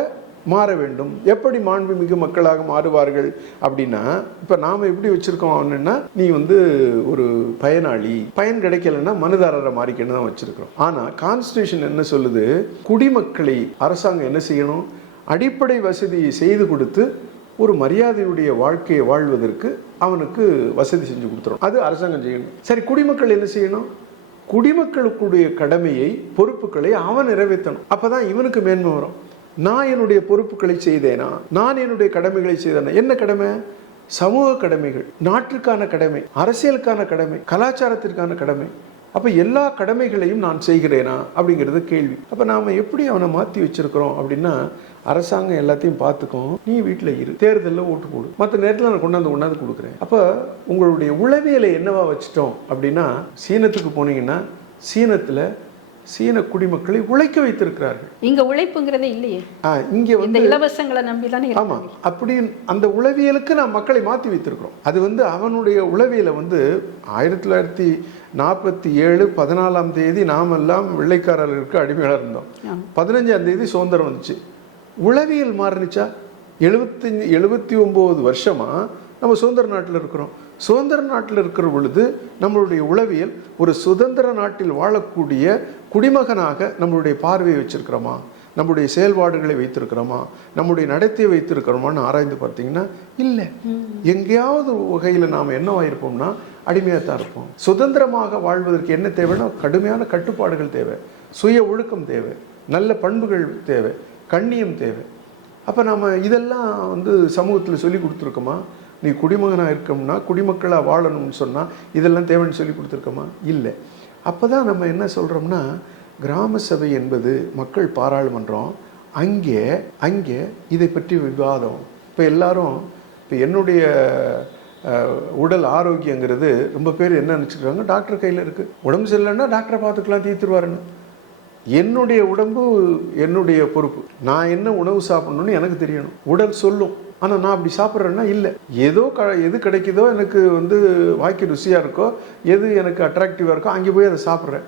மாற வேண்டும். எப்படி மாண்புமிகு மக்களாக மாறுவார்கள் அப்படின்னா, இப்ப நாம எப்படி வச்சிருக்கோம் அப்படின்னா, நீ வந்து ஒரு பயனாளி, பயன் கிடைக்கலன்னா மனுதாரரை மாறிக்கணும் தான் வச்சிருக்கிறோம். ஆனா கான்ஸ்டிடியூஷன் என்ன சொல்லுது, குடிமக்களை அரசாங்கம் என்ன செய்யணும், அடிப்படை வசதியை செய்து கொடுத்து ஒரு மரியாதையுடைய வாழ்க்கையை வாழ்வதற்கு அவனுக்கு வசதி செஞ்சு கொடுத்துரும். அது அரசாங்கம் செய்யணும். சரி, குடிமக்கள் என்ன செய்யணும், குடிமக்களுக்குடைய கடமையை பொறுப்புகளை அவன் நிறைவேற்றணும். அப்பதான் இவனுக்கு மேன்மை வரும். நான் என்னுடைய பொறுப்புகளை செய்தேனா, நான் என்னுடைய கடமைகளை செய்தேனா. என்ன கடமை? சமூக கடமைகள், நாட்டுக்கான கடமை, அரசியலுக்கான கடமை, கலாச்சாரத்திற்கான கடமை. அப்ப எல்லா கடமைகளையும் நான் செய்கிறேனா அப்படிங்கிறது கேள்வி. அப்ப நாம எப்படி அவனை மாத்தி வச்சிருக்கிறோம் அப்படின்னா, அரசாங்கம் எல்லாத்தையும் பார்த்துக்கும், நீ வீட்டில் இரு, தேர்தலில் ஓட்டு போடு, மற்ற நேரத்தில் நான் கொண்டாந்து கொடுக்குறேன். அப்போ உங்களுடைய உளவியலை என்னவா வச்சுட்டோம் அப்படின்னா, சீனத்துக்கு போனீங்கன்னா சீனத்தில் சீன குடிமக்களை உழைக்க வைத்திருக்கிறார்கள். இங்க உழைப்புங்கிறதே இல்லையே, இங்க வந்து இலவசங்களை நம்பி தானே. ஆமா, அப்படி அந்த உளவியலுக்கு நாம் மக்களை மாற்றி வைத்திருக்கிறோம். அது வந்து அவனுடைய உளவியலை வந்து 1947 14ஆம் தேதி நாமெல்லாம் வெள்ளைக்காரர்களுக்கு அடிமையாக இருந்தோம். 15ஆம் தேதி சுதந்திரம் வந்துச்சு. உளவியல் மாறினுச்சா? 79 வருஷமா நம்ம சுதந்திர நாட்டில் இருக்கிறோம். சுதந்திர நாட்டில் இருக்கிற பொழுது நம்மளுடைய உளவியல் ஒரு சுதந்திர நாட்டில் வாழக்கூடிய குடிமகனாக நம்மளுடைய பார்வையை வச்சிருக்கிறோமா, நம்முடைய செயல்பாடுகளை வைத்திருக்கிறோமா, நம்முடைய நடத்தையை வைத்திருக்கிறோமான்னு ஆராய்ந்து பார்த்தீங்கன்னா இல்லை. எங்கேயாவது வகையில் நாம் என்னவாயிருப்போம்னா அடிமையாக தான் இருப்போம். சுதந்திரமாக வாழ்வதற்கு என்ன தேவைன்னா கடுமையான கட்டுப்பாடுகள் தேவை, சுய ஒழுக்கம் தேவை, நல்ல பண்புகள் தேவை, கண்ணியம் தேவை. அப்போ நம்ம இதெல்லாம் வந்து சமூகத்தில் சொல்லி கொடுத்துருக்கோமா? நீ குடிமகனாக இருக்கோம்னா குடிமக்களாக வாழணும்னு சொன்னால் இதெல்லாம் தேவைன்னு சொல்லி கொடுத்துருக்கோமா? இல்லை. அப்போ தான் நம்ம என்ன சொல்கிறோம்னா, கிராம சபை என்பது மக்கள் பாராளுமன்றம், அங்கே அங்கே இதை பற்றி விவாதம். இப்போ எல்லாரும் இப்போ என்னுடைய உடல் ஆரோக்கியங்கிறது ரொம்ப பேர் என்ன நினச்சிக்கிறாங்க, டாக்டர் கையில் இருக்குது, உடம்பு சரியில்லைன்னா டாக்டரை பார்த்துக்கலாம், தீர்த்துருவாருன்னு. என்னுடைய உடம்பு என்னுடைய பொறுப்பு. நான் என்ன உணவு சாப்பிடணும்னு எனக்கு தெரியணும். உடல் சொல்லும். ஆனால் நான் அப்படி சாப்பிட்றேன்னா இல்லை, ஏதோ எது கிடைக்குதோ எனக்கு வந்து வாய்க்கு ருசியாக இருக்கோ, எது எனக்கு அட்ராக்டிவாக இருக்கோ அங்கே போய் அதை சாப்பிட்றேன்.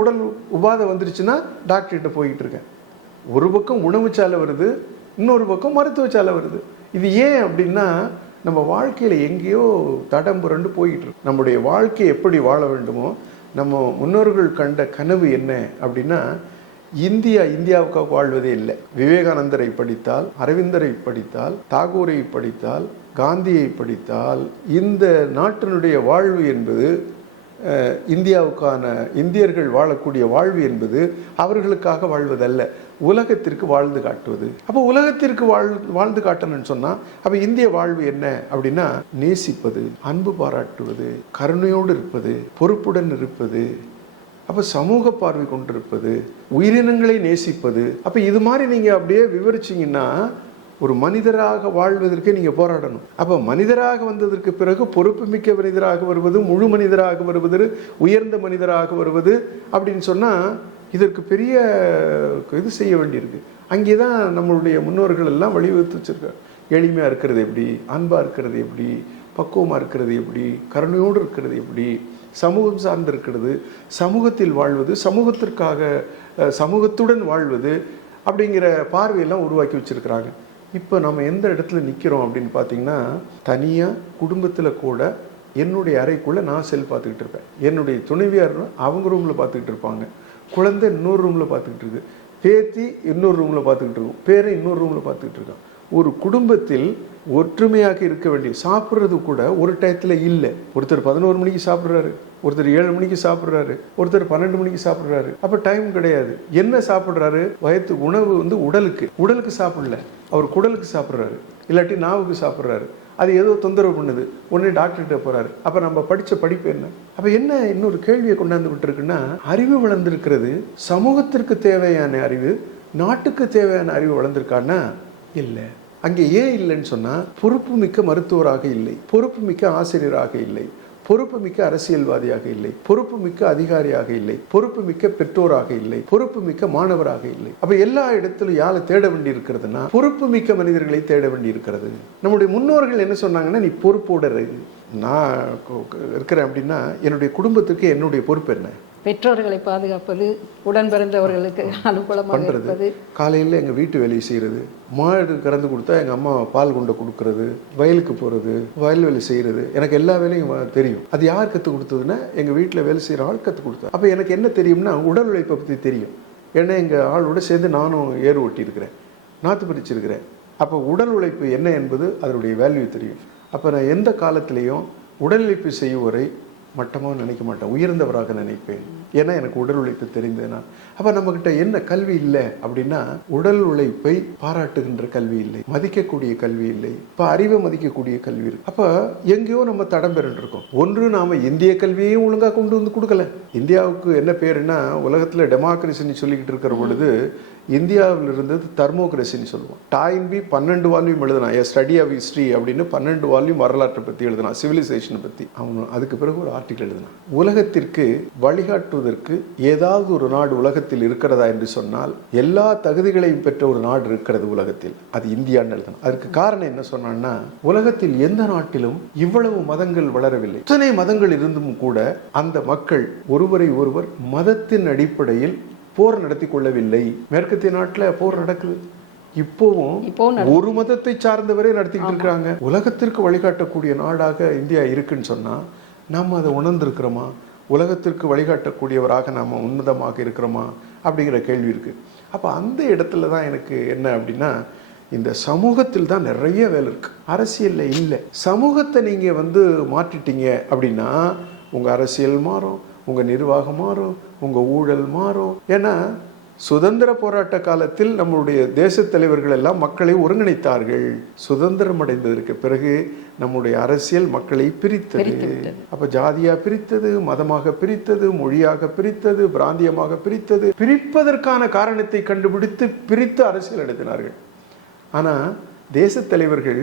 உடல் உபாதை வந்துருச்சுன்னா டாக்டர்கிட்ட போய்கிட்டு இருக்கேன். ஒரு பக்கம் உணவு சாலை வருது, இன்னொரு பக்கம் மருத்துவ சாலை வருது. இது ஏன் அப்படின்னா நம்ம வாழ்க்கையில் எங்கேயோ தடம் புரண்டு போயிட்டு இருக்கு. நம்முடைய வாழ்க்கையை எப்படி வாழ வேண்டுமோ, நம்ம முன்னோர்கள் கண்ட கனவு என்ன அப்படின்னா, இந்தியாவுக்காக வாழ்வதே இல்லை. விவேகானந்தரை படித்தால், அரவிந்தரை படித்தால், தாகூரை படித்தால், காந்தியை படித்தால், இந்த நாட்டினுடைய வாழ்வு என்பது இந்தியர்கள் வாழக்கூடிய வாழ்வு என்பது அவர்களுக்காக வாழ்வதல்ல, உலகத்திற்கு வாழ்ந்து காட்டுவது. அப்போ உலகத்திற்கு வாழ்ந்து காட்டணும்னு சொன்னா, அப்ப இந்திய வாழ்வு என்ன அப்படின்னா, நேசிப்பது, அன்பு பாராட்டுவது, கருணையோடு இருப்பது, பொறுப்புடன் இருப்பது, அப்ப சமூக பார்வை கொண்டிருப்பது, உயிரினங்களை நேசிப்பது. அப்ப இது மாதிரி நீங்க அப்படியே விவரிச்சீங்கன்னா, ஒரு மனிதராக வாழ்வதற்கு நீங்க போராடணும். அப்ப மனிதராக வந்ததற்கு பிறகு பொறுப்பு மிக்க மனிதராக வருவது, முழு மனிதராக வருவது, உயர்ந்த மனிதராக வருவது அப்படின்னு சொன்னா, இதற்கு பெரிய இது செய்ய வேண்டியிருக்கு. அங்கேதான் நம்மளுடைய முன்னோர்கள் எல்லாம் வழிவகுத்து வச்சிருக்காங்க. எளிமையா இருக்கிறது எப்படி, அன்பா இருக்கிறது எப்படி, பக்குவமா இருக்கிறது எப்படி, கருணையோடு இருக்கிறது எப்படி, சமூகம் சார்ந்து இருக்கிறது, சமூகத்தில் வாழ்வது, சமூகத்திற்காக சமூகத்துடன் வாழ்வது அப்படிங்கிற பார்வையெல்லாம் உருவாக்கி வச்சிருக்கிறாங்க. இப்போ நம்ம எந்த இடத்துல நிற்கிறோம் அப்படின்னு பார்த்தீங்கன்னா, தனியாக குடும்பத்தில் கூட என்னுடைய அறைக்குள்ளே நான் செல் பார்த்துக்கிட்டு இருப்பேன், என்னுடைய துணைவியார் அவங்க ரூமில் பார்த்துக்கிட்டு இருப்பாங்க, குழந்தை இன்னொரு ரூமில் பார்த்துக்கிட்டு இருக்கு, பேத்தி இன்னொரு ரூமில் பார்த்துக்கிட்டு இருக்கும், பேரை இன்னொரு ரூமில் பார்த்துக்கிட்டு இருக்கான். ஒரு குடும்பத்தில் ஒற்றுமையாக இருக்க வேண்டிய, சாப்பிட்றது கூட ஒரு டயத்தில் இல்லை. ஒருத்தர் 11 மணிக்கு சாப்பிட்றாரு, ஒருத்தர் 7 மணிக்கு சாப்பிட்றாரு, ஒருத்தர் 12 மணிக்கு சாப்பிட்றாரு. அப்போ டைம் கிடையாது. என்ன சாப்பிட்றாரு? வயத்து உணவு உடலுக்கு சாப்பிடல, அவர் குடலுக்கு சாப்பிட்றாரு, இல்லாட்டி நாவுக்கு சாப்பிட்றாரு. அது ஏதோ தொந்தரவு பண்ணுது, உடனே டாக்டர்கிட்ட போறாரு. அப்ப நம்ம படிச்ச படிப்பு என்ன? அப்ப என்ன இன்னொரு கேள்வியை கொண்டாந்து விட்டுருக்குன்னா, அறிவு வளர்ந்திருக்கிறது, சமூகத்திற்கு தேவையான அறிவு, நாட்டுக்கு தேவையான அறிவு வளர்ந்திருக்கான்னா இல்லை. அங்கே ஏன் இல்லைன்னு சொன்னா, பொறுப்பு மிக்க மருத்துவராக இல்லை, பொறுப்பு மிக்க ஆசிரியராக இல்லை, பொறுப்பு மிக்க அரசியல்வாதியாக இல்லை, பொறுப்பு மிக்க அதிகாரியாக இல்லை, பொறுப்பு மிக்க பெற்றோராக இல்லை, பொறுப்பு மிக்க மாணவராக இல்லை. அப்ப எல்லா இடத்திலும் யாரை தேட வேண்டி இருக்கிறதுனா, பொறுப்பு மிக்க மனிதர்களை தேட வேண்டி இருக்கிறது. நம்முடைய முன்னோர்கள் என்ன சொன்னாங்கன்னா, நீ பொறுப்போட நான் இருக்கிறேன் அப்படின்னா, என்னுடைய குடும்பத்துக்கு என்னுடைய பொறுப்பு என்ன? பெற்றோர்களை பாதுகாப்பது, உடன் பிறந்தவர்களுக்கு அனுகூலமாக இருப்பது, காலையில் எங்கள் வீட்டு வேலையை செய்கிறது, மாடு கறந்து கொடுத்தா எங்கள் அம்மா பால் கொண்டு கொடுக்கறது, வயலுக்கு போகிறது, வயல் வேலை செய்கிறது, எனக்கு எல்லா வேலையும் தெரியும். அது யார் கற்றுக் கொடுத்ததுன்னா, எங்கள் வீட்டில் வேலை செய்கிற ஆள் கற்றுக் கொடுத்தா. அப்போ எனக்கு என்ன தெரியும்னா, உடல் உழைப்பை பற்றி தெரியும். ஏன்னா எங்கள் ஆளோட சேர்ந்து நானும் ஏறு ஓட்டியிருக்கிறேன், நாற்று பிரிச்சிருக்கிறேன். அப்போ உடல் உழைப்பு என்ன என்பது அதனுடைய வேல்யூ தெரியும். அப்போ நான் எந்த காலத்திலையும் உடல் உழைப்பு செய்வரை மட்டமாக நினைக்க மாட்டேன், உயர்ந்தவராக நினைப்பேன். ஏன்னா எனக்கு உடல் உழைப்பு தெரிந்ததுனா. அப்போ நம்மக்கிட்ட என்ன கல்வி இல்லை அப்படின்னா, உடல் உழைப்பை பாராட்டுகின்ற கல்வி இல்லை, மதிக்கக்கூடிய கல்வி இல்லை, இப்போ அறிவை மதிக்கக்கூடிய கல்வி இருக்கு. அப்போ எங்கேயோ நம்ம தடம் பெறண்டிருக்கோம். ஒன்று, நாம் இந்திய கல்வியையும் ஒழுங்காக கொண்டு வந்து கொடுக்கல. இந்தியாவுக்கு என்ன பேருன்னா, உலகத்தில் டெமோக்ரஸின்னு சொல்லிக்கிட்டு இருக்கிற பொழுது இந்தியாவில் இருந்தது தெர்மோக்ரஸின்னு சொல்லுவோம். டாயின்பி 12 வால்யூம் எழுதினான், ஏ ஸ்டடி ஆஃப் ஹிஸ்ட்ரி அப்படின்னு 12 வால்யூம் வரலாற்றை பற்றி எழுதினான், சிவிலைசேஷனை பற்றி. அவன் அதுக்கு பிறகு ஒரு ஆர்டிக்கல் எழுதினான். உலகத்திற்கு வழிகாட்டுவதற்கு ஏதாவது ஒரு நாடு உலகத்தில் இருக்கிறதா என்று சொன்னால், எல்லா தகுதிகளையும் பெற்ற ஒரு நாடு இருக்கிறது உலகத்தில், அது இந்தியான்னு எழுதினான். அதுக்கு காரணம் என்ன சொன்னான்னா, உலகத்தில் எந்த நாட்டிலும் இவ்வளவு மதங்கள் வளரவில்லை. இத்தனை மதங்கள் இருந்தும் கூட அந்த மக்கள் ஒருவரை ஒருவர் மதத்தின் அடிப்படையில் போர் நடத்தி கொள்ளவில்லை. மேற்கத்திய நாட்டில் போர் நடக்குது, இப்போவும் ஒரு மதத்தை சார்ந்தவரை நடத்திக்கிட்டு இருக்காங்க. உலகத்திற்கு வழிகாட்டக்கூடிய நாடாக இந்தியா இருக்குன்னு சொன்னா, நம்ம அதை உணர்ந்திருக்கிறோமா? உலகத்திற்கு வழிகாட்டக்கூடியவராக நாம் உன்னதமாக இருக்கிறோமா அப்படிங்கிற கேள்வி இருக்கு. அப்போ அந்த இடத்துல தான் எனக்கு என்ன அப்படின்னா, இந்த சமூகத்தில் தான் நிறைய வேலை இருக்கு, அரசியல்ல இல்லை. சமூகத்தை நீங்க மாற்றிட்டீங்க அப்படின்னா, உங்க அரசியல் மாறும், உங்க நிர்வாகம் மாறும், உங்க ஊழல் மாறும். ஏன்னா சுதந்திர போராட்ட காலத்தில் நம்முடைய தேச தலைவர்கள் எல்லாம் மக்களை ஒருங்கிணைத்தார்கள். சுதந்திரம் அடைந்ததற்கு பிறகு நம்முடைய அரசியல் மக்களை பிரித்தது. அப்ப ஜாதியா பிரித்தது, மதமாக பிரித்தது, மொழியாக பிரித்தது, பிராந்தியமாக பிரித்தது. பிரிப்பதற்கான காரணத்தை கண்டுபிடித்து பிரித்து அரசியல் நடத்தினார்கள். ஆனா தேச தலைவர்கள்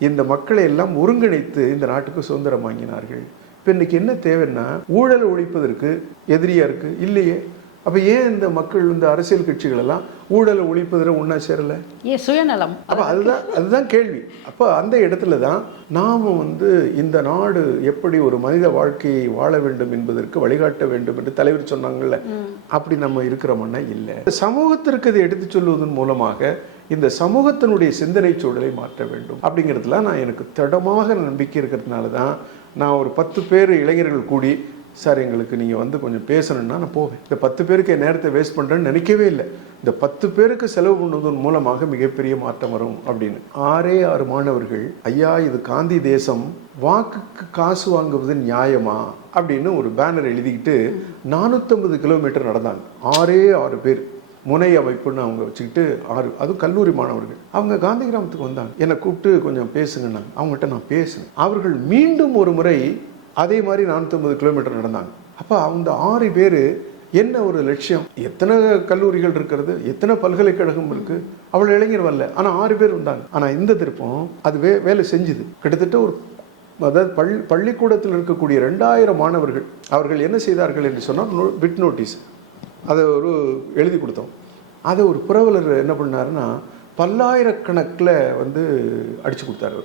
இந்த மக்களை எல்லாம் ஒருங்கிணைத்து இந்த நாட்டுக்கு சுதந்திரம் வாங்கினார்கள். இப்போ இன்னைக்கு என்ன தேவைன்னா, ஊழல் ஒழிப்பதற்கு எதிரியா இருக்கு இல்லையே. அப்ப ஏன் இந்த மக்கள் அரசியல் கட்சிகள் எல்லாம் ஊழலை ஒழிப்பதில் ஒன்னா சேரல? ஏன் சுயநலம்? அப்ப அதுதான் கேள்வி. அப்ப அந்த இடத்துல தான் நாம இந்த நாடு எப்படி ஒரு மனித வாழ்க்கையை வாழ வேண்டும் என்பதற்கு வழிகாட்ட வேண்டும் என்று தலைவர் சொன்னாங்கல்ல, அப்படி நம்ம இருக்கிறோம்னா இல்லை. சமூகத்திற்கு இதை எடுத்து சொல்வதன் மூலமாக இந்த சமூகத்தினுடைய சிந்தனை சூழலை மாற்ற வேண்டும் அப்படிங்கிறதுல நான் எனக்கு திடமாக நம்பிக்கை இருக்கிறதுனால தான் நான் ஒரு 10 பேர் இளைஞர்கள் கூடி சார் எங்களுக்கு நீங்கள் வந்து கொஞ்சம் பேசணுன்னா நான் போவேன். இந்த 10 பேருக்கு என் நேரத்தை வேஸ்ட் பண்ணுறேன்னு நினைக்கவே இல்லை. இந்த 10 பேருக்கு செலவு பண்ணுவதன் மூலமாக மிகப்பெரிய மாற்றம் வரும் அப்படின்னு 6 மாணவர்கள், ஐயா இது காந்தி தேசம், வாக்குக்கு காசு வாங்குவது நியாயமா அப்படின்னு ஒரு பேனர் எழுதிக்கிட்டு 450 கிலோமீட்டர் நடந்தாங்க. 6 பேர் முனை அமைப்புன்னு அவங்க வச்சுக்கிட்டு 6, அதுவும் கல்லூரி மாணவர்கள். அவங்க காந்தி கிராமத்துக்கு வந்தாங்க, என்னை கூப்பிட்டு கொஞ்சம் பேசுங்கன்னு. அவங்ககிட்ட நான் பேசினேன். அவர்கள் மீண்டும் ஒரு முறை அதே மாதிரி 450 கிலோமீட்டர் நடந்தாங்க. அப்போ அந்த 6 பேர் என்ன ஒரு லட்சியம், எத்தனை கல்லூரிகள் இருக்கிறது, எத்தனை பல்கலைக்கழகம் இருக்கு, அவ்வளோ இளைஞர் வரல, ஆனால் 6 பேர் வந்தாங்க. ஆனால் இந்த திருப்பம் அது வேலை செஞ்சுது. கிட்டத்தட்ட ஒரு அதாவது பள்ளிக்கூடத்தில் இருக்கக்கூடிய 2000 மாணவர்கள் அவர்கள் என்ன செய்தார்கள் என்று சொன்னால் பிட் நோட்டீஸ் அதை ஒரு எழுதி கொடுத்தோம். அதை ஒரு புரவலர் என்ன பண்ணாருன்னா பல்லாயிரக்கணக்கில் வந்து அடிச்சு கொடுத்தாரு.